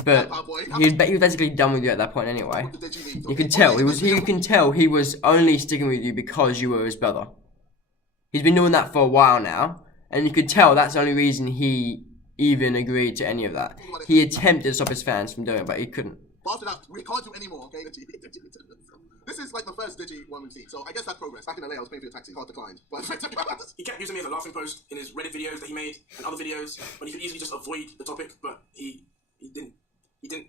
but he was basically done with you at that point anyway. You can tell he was only sticking with you because you were his brother. He's been doing that for a while now, and you could tell that's the only reason he even agreed to any of that. He attempted to stop his fans from doing it, but he couldn't. After that, we can't do any more, okay? This is like the first Deji one we've seen, so I guess that's progress. Back in LA, I was paying for your taxi, card declined. But he kept using me as a laughing post in his Reddit videos that he made and other videos when he could easily just avoid the topic, but he didn't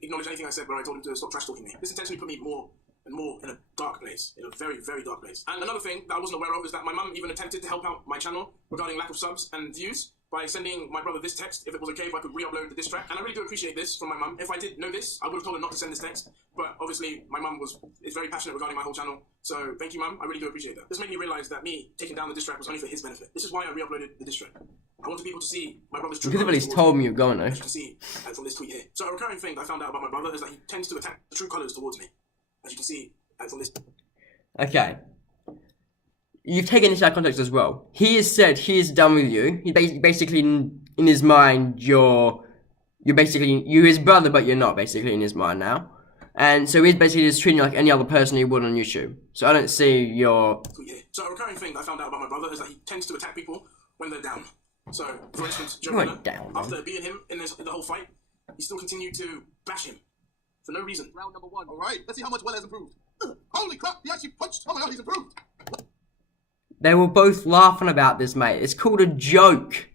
acknowledge anything I said where I told him to stop trash talking me. This intentionally put me more and more in a dark place, in a very, very dark place. And another thing that I wasn't aware of is that my mum even attempted to help out my channel regarding lack of subs and views by sending my brother this text if it was okay if I could re-upload the diss track. And I really do appreciate this from my mum. If I did know this, I would have told her not to send this text. But obviously, my mum is very passionate regarding my whole channel. So thank you, mum. I really do appreciate that. This made me realize that me taking down the diss track was only for his benefit. This is why I re-uploaded the diss track. I wanted people to see my brother's true. You could have at least told me you're going though. As you can see from this tweet here. So a recurring thing that I found out about my brother is that he tends to attack the true colours towards me. As you can see from this. Okay. You've taken this out of context as well. He has said he is done with you. He basically, in his mind, you're his brother, but you're not, basically, in his mind now. And so he's basically just treating you like any other person he would on YouTube. So I don't see your... So a recurring thing that I found out about my brother is that he tends to attack people when they're down. So, for instance, Joe Miller, after beating him in the whole fight, he still continued to bash him for no reason. Round number 1. All right, let's see how much Weller has improved. Holy crap, he actually punched. Oh my god, he's improved. They were both laughing about this, mate. It's called a joke.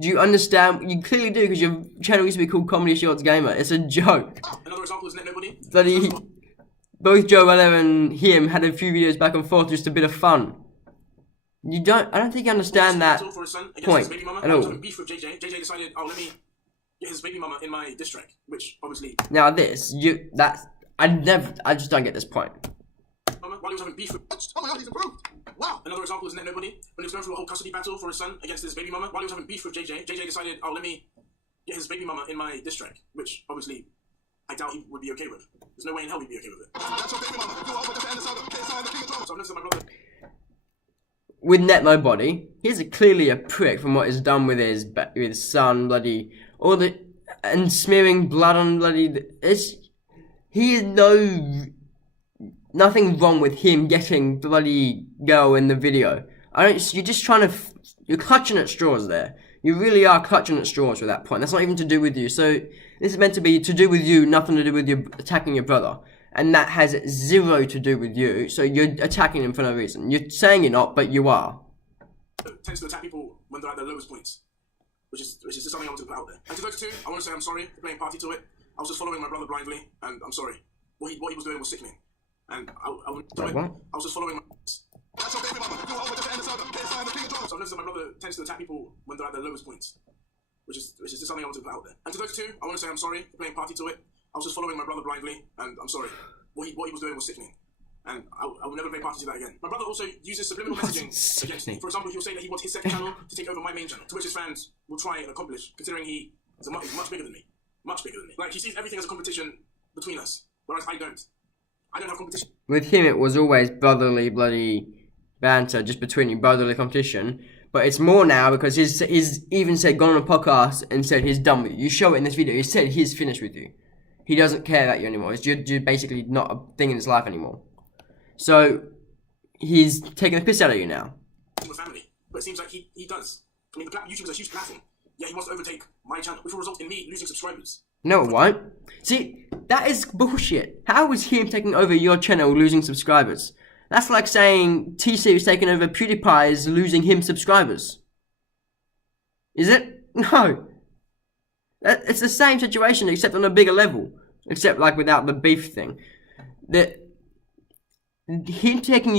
Do you understand? You clearly do, because your channel used to be called Comedy Shorts Gamer. It's a joke. Another example is Net Nobody. Both Joe Weller and him had a few videos back and forth, just a bit of fun. I don't think you understand that point at all. Beef with JJ decided, let me get his baby mama in my diss track, which obviously... Now I just don't get this point. While he was having beef with... Oh my god, he's improved! Wow! Another example is Net Nobody. When he was going through a whole custody battle for his son against his baby mama, while he was having beef with JJ decided, let me get his baby mama in my diss track, which obviously I doubt he would be okay with. There's no way in hell he'd be okay with it. That's your baby mama. If you want to end the saga, okay, sign the king of drama. So I've noticed that my brother... With Net Nobody, he's clearly a prick from what he's done with his son, bloody... and smearing blood on bloody... He is nothing wrong with him getting the bloody girl in the video. You're just trying to, you're clutching at straws there. You really are clutching at straws with that point. That's not even to do with you. So this is meant to be to do with you, nothing to do with you attacking your brother. And that has zero to do with you. So you're attacking him for no reason. You're saying you're not, but you are. Tends to attack people when they're at their lowest points, which is just something I want to put out there. And to those two, I want to say I'm sorry for playing party to it. I was just following my brother blindly, and I'm sorry. What he was doing was sickening, and I wouldn't do it. What? I was just following my. That's your baby mama. You over just to end the server. Get inside the king of drums. So I've noticed that my brother tends to attack people when they're at their lowest points, which is just something I want to put out there. And to those two, I want to say I'm sorry for playing party to it. I was just following my brother blindly, and I'm sorry. What he was doing was sickening, and I will never play party to that again. My brother also uses subliminal messaging against me. For example, he'll say that he wants his second channel to take over my main channel, to which his fans will try and accomplish, considering he is much bigger than me. Much bigger than me. Like, he sees everything as a competition between us, whereas I don't. I don't have competition. With him, it was always brotherly bloody banter just between you, brotherly competition. But it's more now because he's even said, gone on a podcast and said he's done with you. You show it in this video. He said he's finished with you. He doesn't care about you anymore. You're basically not a thing in his life anymore. So he's taking the piss out of you now. With family, but it seems like he does. I mean, YouTube is a huge platform. Yeah, he wants to overtake my channel, which will result in me losing subscribers. No, it won't. See, that is bullshit. How is him taking over your channel losing subscribers? That's like saying T-Series taking over PewDiePie is losing him subscribers. Is it? No. It's the same situation except on a bigger level. Except like without the beef thing. Him taking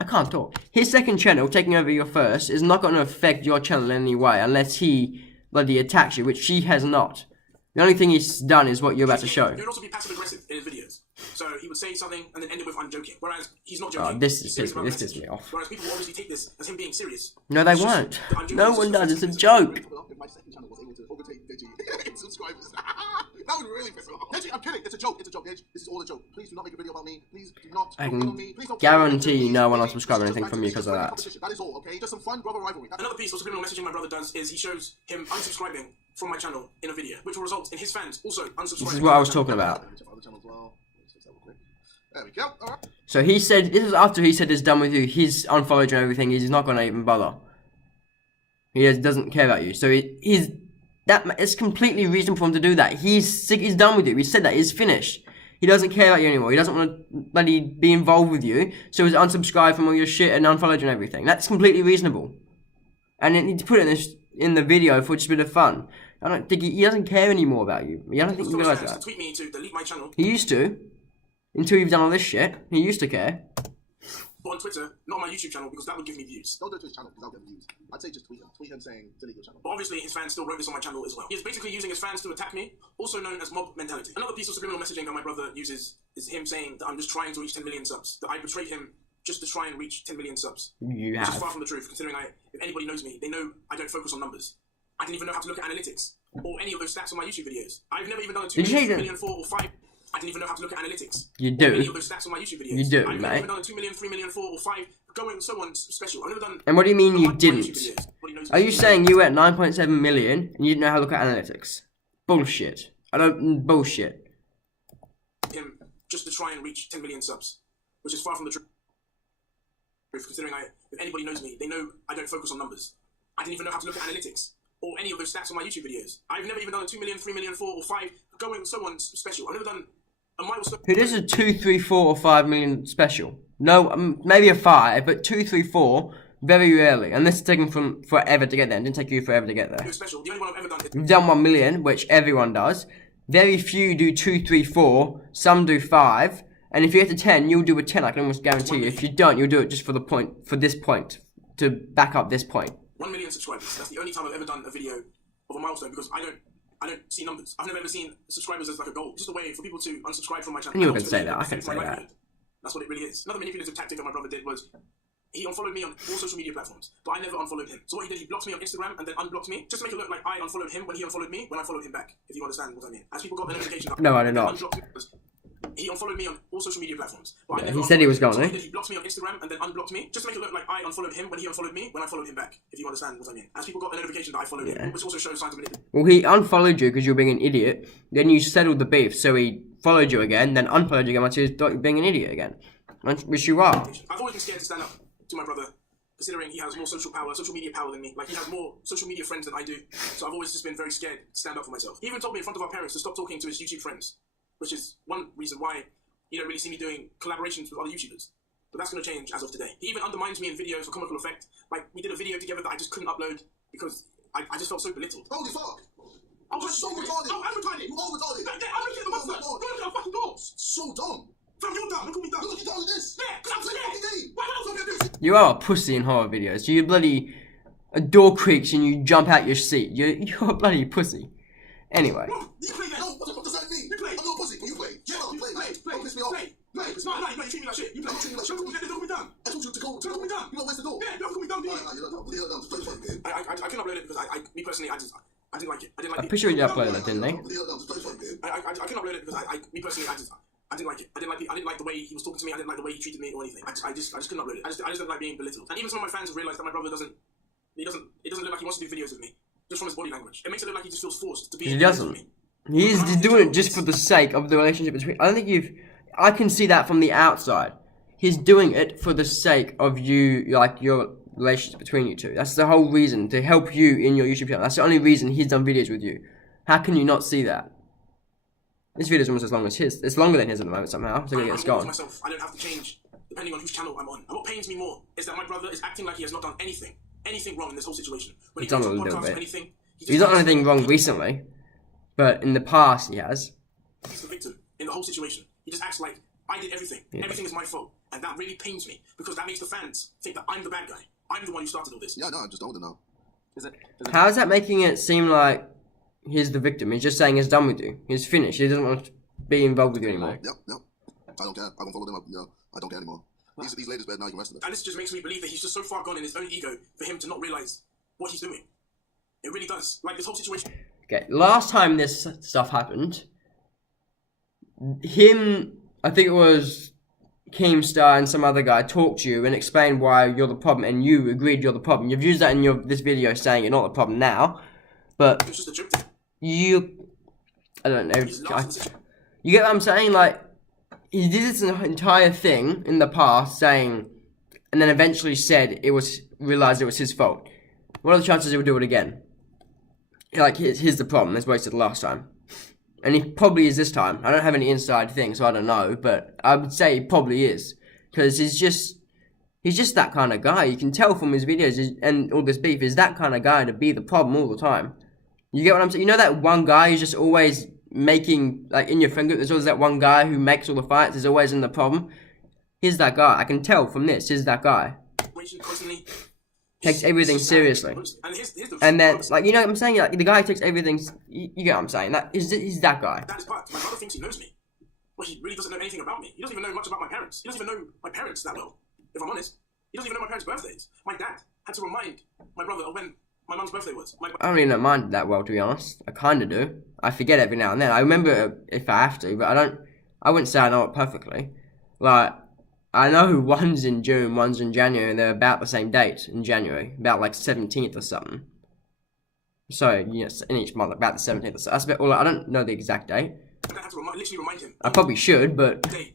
I can't talk. His second channel taking over your first is not going to affect your channel in any way unless he bloody attacks you, which he has not. The only thing he's done is what you're about to show. He would also be passive aggressive in his videos. So he would say something and then end it with "I'm joking," whereas he's not joking. Oh, this pisses me off. Whereas people will obviously take this as him being serious. No, they won't. No one does. It's a joke. If my second channel was able to overtake Deji in subscribers, that would really piss me off. Deji, I'm kidding. It's a joke. It's a joke, Deji. This is all a joke. Please do not make a video about me. Please do not. I on can me. Please don't guarantee no one will subscribe anything from you because of that. That is all, okay? Just some fun brother rivalry. Another piece of subliminal messaging my brother does is he shows him unsubscribing from my channel in a video, which will result in his fans also unsubscribing. This is what I was talking about. There we go. All right. So he said, this is after he said he's done with you, he's unfollowed you and everything, he's not going to even bother. He doesn't care about you. So it's completely reasonable for him to do that. He's sick, he's done with you. He said that, he's finished. He doesn't care about you anymore. He doesn't want to bloody be involved with you. So he's unsubscribed from all your shit and unfollowed you and everything. That's completely reasonable. And he need to put it in the video for just a bit of fun. I don't think he doesn't care anymore about you. I don't think you realise that. Tweet me to delete my channel. He used to. Until you've done all this shit. He used to care. But on Twitter, not my YouTube channel, because that would give me views. Don't do it to his channel because I'll get views. I'd say just tweet him. Tweet him saying delete your channel. But obviously his fans still wrote this on my channel as well. He is basically using his fans to attack me, also known as mob mentality. Another piece of subliminal messaging that my brother uses is him saying that I'm just trying to reach 10 million subs. That I betrayed him just to try and reach 10 million subs. You Which have. is far from the truth, considering if anybody knows me, they know I don't focus on numbers. I didn't even know how to look at analytics or any of those stats on my YouTube videos. I've never even done a 2 million, 3 million, 4 or 5. I didn't even know how to look at analytics. You Or do. any of those stats on my YouTube videos. You do, I've mate. never done a 2 million, 3 million, 4 or 5 going so on special. I've never done. And what do you mean a you bunch of my didn't? YouTube videos. What he knows Are is- you saying you were at 9.7 million and you didn't know how to look at analytics? Bullshit. Bullshit. him just to try and reach 10 million subs, which is far from the truth. Considering if anybody knows me, they know I don't focus on numbers. I didn't even know how to look at analytics or any of those stats on my YouTube videos. I've never even done a 2 million, 3 million, 4 or 5 going so on special. I've never done a milestone. Who does a 2, 3, 4 or 5 million special? No, maybe a 5, but 2, 3, 4, very rarely. And this is taking from forever to get there. It didn't take you forever to get there. Special. The only one I've ever done is You've done 1 million, which everyone does. Very few do 2, 3, 4. Some do 5. And if you get to 10, you'll do a 10. I can almost guarantee you. If you don't, you'll do it just for this point, to back up this point. 1 million subscribers. That's the only time I've ever done a video of a milestone because I don't see numbers. I've never ever seen subscribers as like a goal. Just a way for people to unsubscribe from my channel. I knew you were And gonna say also that. I affect can my say that. livelihood. That's what it really is. Another manipulative tactic that my brother did was he unfollowed me on all social media platforms, but I never unfollowed him. So what he did, he blocked me on Instagram and then unblocked me, just to make it look like I unfollowed him when he unfollowed me when I followed him back, if you understand what I mean. As people got the notification No, I do he not. unblocked me because he unfollowed me on all social media platforms. But I Yeah, never he said he was unfollowed going him. to. So he blocked me on Instagram and then unblocked me, just to make it look like I unfollowed him when he unfollowed me when I followed him back, if you understand what I mean. As people got the notification that I followed him, which also shows signs of manipulation. Well, he unfollowed you because you were being an idiot. Then you settled the beef, so he followed you again, then unfollowed you again until he thought you were being an idiot again. Which you are. I've always been scared to stand up to my brother considering he has more social media power than me. Like, he has more social media friends than I do. So I've always just been very scared to stand up for myself. He even told me in front of our parents to stop talking to his YouTube friends, which is one reason why you don't really see me doing collaborations with other YouTubers. But that's going to change as of today. He even undermines me in videos for comical effect. Like, we did a video together that I just couldn't upload because I just felt so belittled. Holy fuck! I was so retarded. I'm retarded. You are retarded. I'm looking at the monster. Oh my God. Look at the fucking doors. So dumb. Fam, you're dumb. Look at me dumb. Look what you done with this. Yeah, because I'm Play scared. fucking game. Why else would I do this? You are a pussy in horror videos. You bloody a door creaks and you jump out your seat. You're a bloody pussy. Anyway. You play that. No, what does that mean? You play. I'm not a pussy. You play. Shut up. Play. Don't piss me off. Play. It's not like you treat me like shit. You play. Don't treat me like shit. Don't call me dumb. I told you to go. Don't call me dumb. You know where's the door? Yeah, don't call me dumb, do you? Alright, you're dumb. Just play the fucking game. I couldn't upload it because me personally, I didn't like it. I didn't like I'm it. pretty sure you uploaded it, didn't they? You're dumb. Just play the fucking game. I couldn't upload it because me personally, I didn't like it. I didn't like the way he was talking to me. I didn't like the way he treated me or anything. I just couldn't upload it. I just didn't like being belittled. And even some of my fans have realized that my brother doesn't look like he wants to do videos with me. Just from his body language. It makes it look like he just feels forced to be He in videos doesn't. with me. He's doing it just for the sake of the relationship between. I don't think I can see that from the outside. He's doing it for the sake of you, like your relationship between you two. That's the whole reason, to help you in your YouTube channel. That's the only reason he's done videos with you. How can you not see that? This video is almost as long as his. It's longer than his at the moment somehow. So I'm gonna get I'm going. myself. I don't have to change depending on whose channel I'm on. And what pains me more is that my brother is acting like he has not done anything wrong in this whole situation. When He's done goes a to little podcasts or bit. anything, He's not done anything wrong recently, but in the past he has. He's the victim in the whole situation. He just acts like I did everything. Yeah. Everything is my fault. And that really pains me because that makes the fans think that I'm the bad guy. I'm the one who started all this. Yeah, no, I'm just older now. How is that making it seem like he's the victim? He's just saying he's done with you. He's finished. He doesn't want to be involved with you anymore. Yep. I don't care. I won't follow them up. I don't care anymore. These ladies bad now. You can rest them. And this just makes me believe that he's just so far gone in his own ego for him to not realize what he's doing. It really does. Like this whole situation. Okay, last time this stuff happened, I think it was Keemstar and some other guy talked to you and explained why you're the problem, and you agreed you're the problem. You've used that in this video saying you're not the problem now, but It's just a joke. I don't know. He's lost in the situation. You get what I'm saying? Like, he did this entire thing in the past saying, and then eventually realized it was his fault. What are the chances he would do it again? Like, here's the problem. It's wasted last time. And he probably is this time. I don't have any inside thing, so I don't know. But I would say he probably is. Because he's just that kind of guy. You can tell from his videos and all this beef. Is that kind of guy to be the problem all the time. You get what I'm saying? You know that one guy who's just always making, like, in your friend group, there's always that one guy who makes all the fights, is always in the problem. He's that guy. I can tell from this. He's that guy. Constantly. Takes everything seriously. And here's the And then, like, you know what I'm saying? Like, the guy who takes everything, you get what I'm saying? He's that guy. That is part. My brother thinks he knows me. Well, he really doesn't know anything about me. He doesn't even know much about my parents. He doesn't even know my parents that well, if I'm honest. He doesn't even know my parents' birthdays. My dad had to remind my brother of when my mum's birthday was. I don't really mind it that well, to be honest. I kind of do. I forget every now and then. I remember if I have to, but I wouldn't say I know it perfectly. Like, I know one's in June, one's in January, and they're about the same date in January. About, like, 17th or something. So, yes, in each month, about the 17th or so. That's a bit, well, I don't know the exact date. My dad had to literally remind him. I probably should, but Day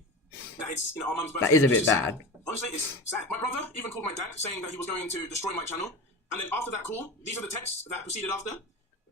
that it's, our mum's birthday. that is a which bit bad. Honestly, it's sad. My brother even called my dad saying that he was going to destroy my channel. And then after that call, these are the texts that proceeded after.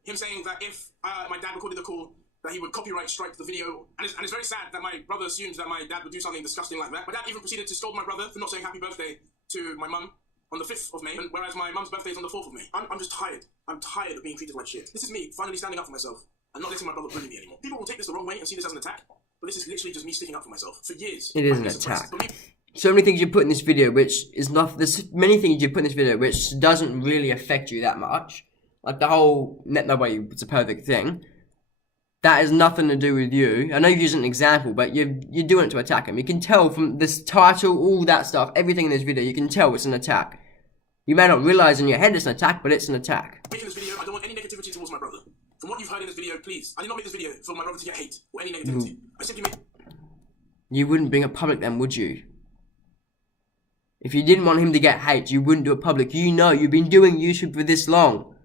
Him saying that if my dad recorded the call, that he would copyright strike the video. And it's very sad that my brother assumes that my dad would do something disgusting like that. My dad even proceeded to scold my brother for not saying happy birthday to my mum on the 5th of May, whereas my mum's birthday is on the 4th of May. I'm just tired. I'm tired of being treated like shit. This is me finally standing up for myself and not letting my brother bully me anymore. People will take this the wrong way and see this as an attack, but this is literally just me sticking up for myself. For years, It is I've an been suppressed. attack. Believe- So many things you put in this video which is not, there's many things you put in this video which doesn't really affect you that much. Like the whole, no way it's a perfect thing. That has nothing to do with you. I know you've used an example, but you're doing it to attack him. You can tell from this title, all that stuff, everything in this video, you can tell it's an attack. You may not realize in your head it's an attack, but it's an attack. Making this video, I don't want any negativity towards my brother. From what you've heard in this video, please, I did not make this video for my brother to get hate or any negativity. I simply made... You wouldn't bring it public then, would you? If you didn't want him to get hate, you wouldn't do it public. You know, you've been doing YouTube for this long.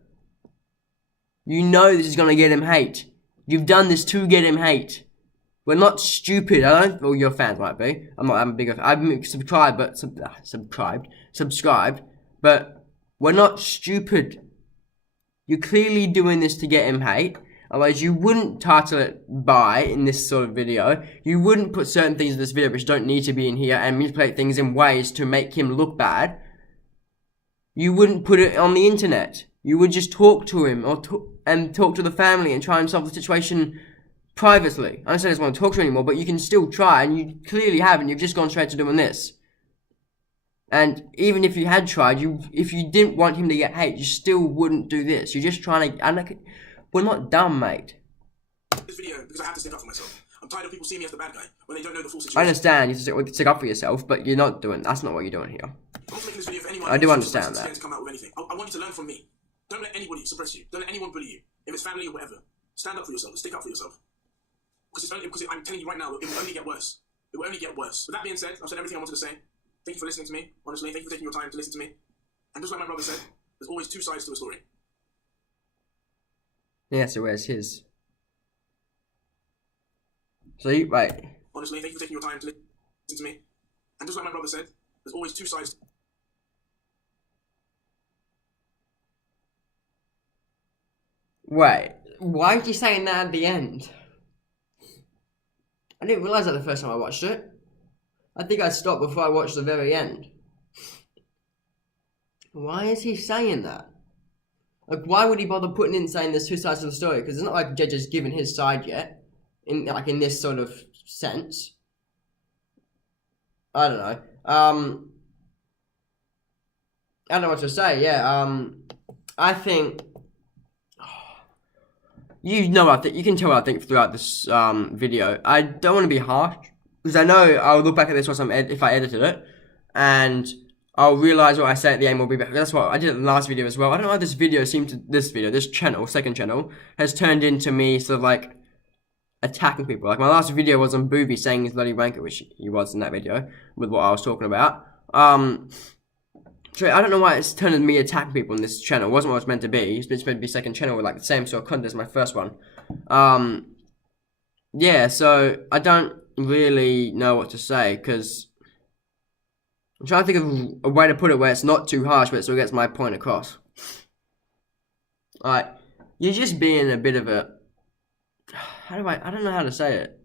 You know this is going to get him hate. You've done this to get him hate. We're not stupid. I don't. Well, your fans might be. I'm not. I'm bigger. I've subscribed, but subscribed. but we're not stupid. You're clearly doing this to get him hate. Otherwise, you wouldn't title it "by" in this sort of video. You wouldn't put certain things in this video which don't need to be in here and manipulate things in ways to make him look bad. You wouldn't put it on the internet. You would just talk to him or talk to the family and try and solve the situation privately. I don't say I just want to talk to him anymore, but you can still try, and you clearly haven't. You've just gone straight to doing this. And even if you had tried, if you didn't want him to get hate, you still wouldn't do this. You're just trying to... We're not dumb, mate. This video because I have to stick up for myself. I'm tired of people seeing me as the bad guy when they don't know the full situation. I understand you have to stick up for yourself, but you're not doing... That's not what you're doing here. I'm not making this video for anyone. I do understand that. To come out with anything. I want you to learn from me. Don't let anybody suppress you. Don't let anyone bully you. If it's family or whatever, stand up for yourself and stick up for yourself. Because I'm telling you right now, it will only get worse. It will only get worse. With that being said, I've said everything I wanted to say. Thank you for listening to me. Honestly, thank you for taking your time to listen to me. And just like my brother said, there's always two sides to a story. Yeah, so where's his? So you, right. Honestly, thank you for taking your time to listen to me. And just like my brother said, there's always two sides. Wait, why is he saying that at the end? I didn't realise that the first time I watched it. I think I stopped before I watched the very end. Why is he saying that? Like, why would he bother putting in saying there's two sides to the story? Because it's not like Judge has given his side yet, in this sort of sense. I don't know. I don't know what to say. Yeah. I think you know what I think. You can tell what I think throughout this video. I don't want to be harsh because I know I'll look back at this once if I edited it, and I'll realize what I say at the end will be better. That's what I did in the last video as well. I don't know how this channel, second channel, has turned into me sort of like attacking people. Like my last video was on Boovy saying he's bloody wanker, which he was in that video with what I was talking about. So I don't know why it's turned into me attacking people in this channel. It wasn't what it was meant to be. It's meant to be second channel with like the same sort of content as my first one. Yeah, so I don't really know what to say because I'm trying to think of a way to put it where it's not too harsh, but it still gets my point across. Alright, you're just being a bit of a... I don't know how to say it.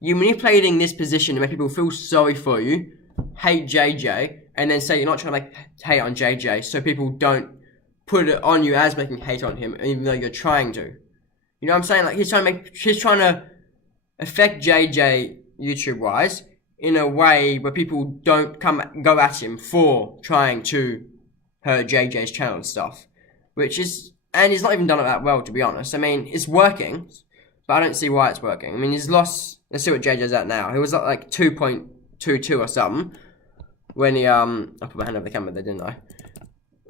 You're manipulating this position to make people feel sorry for you, hate JJ, and then say you're not trying to make hate on JJ, so people don't put it on you as making hate on him, even though you're trying to. You know what I'm saying? Like he's trying to affect JJ YouTube-wise, in a way where people don't go at him for trying to hurt JJ's channel and stuff. And he's not even done it that well, to be honest. I mean, it's working, but I don't see why it's working. I mean, he's lost, let's see what JJ's at now. He was at like 2.22 or something when he, I put my hand over the camera there, didn't I?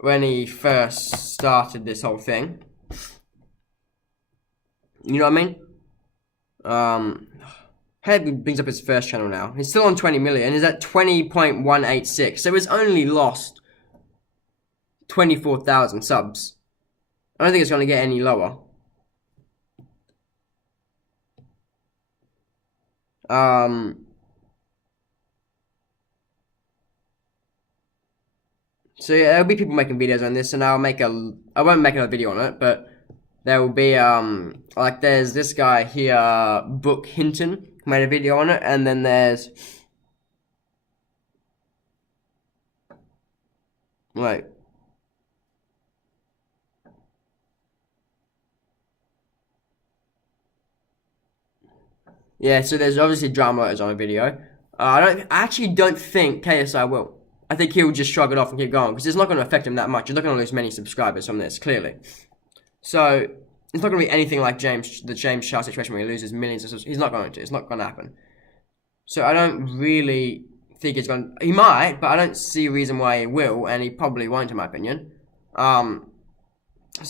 When he first started this whole thing. You know what I mean? Head brings up his first channel now. He's still on 20 million. He's at 20.186. So he's only lost 24,000 subs. I don't think it's going to get any lower. So yeah, there'll be people making videos on this, and I won't make another video on it, but there will be, like there's this guy here, Book Hinton, made a video on it, and then there's, wait, yeah, so there's obviously drama writers on a video. I actually don't think KSI will. I think he'll just shrug it off and keep going, because it's not going to affect him that much. He's not going to lose many subscribers from this, clearly. So it's not going to be anything like the James Shah situation where he loses millions of subscribers. He's not going to. It's not going to happen. So I don't really think it's going to... He might, but I don't see a reason why he will, and he probably won't, in my opinion. So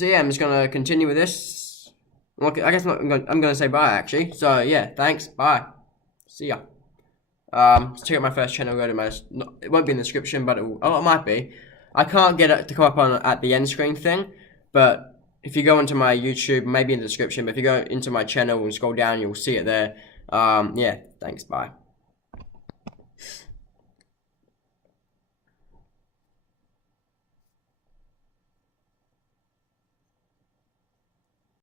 yeah, I'm just going to continue with this. I guess I'm going to say bye, actually. So yeah, thanks. Bye. See ya. Check out my first channel. Go to my... It won't be in the description, but it might be. I can't get it to come up at the end screen thing, but if you go into my YouTube, maybe in the description, but if you go into my channel and scroll down, you'll see it there. Yeah, thanks, bye.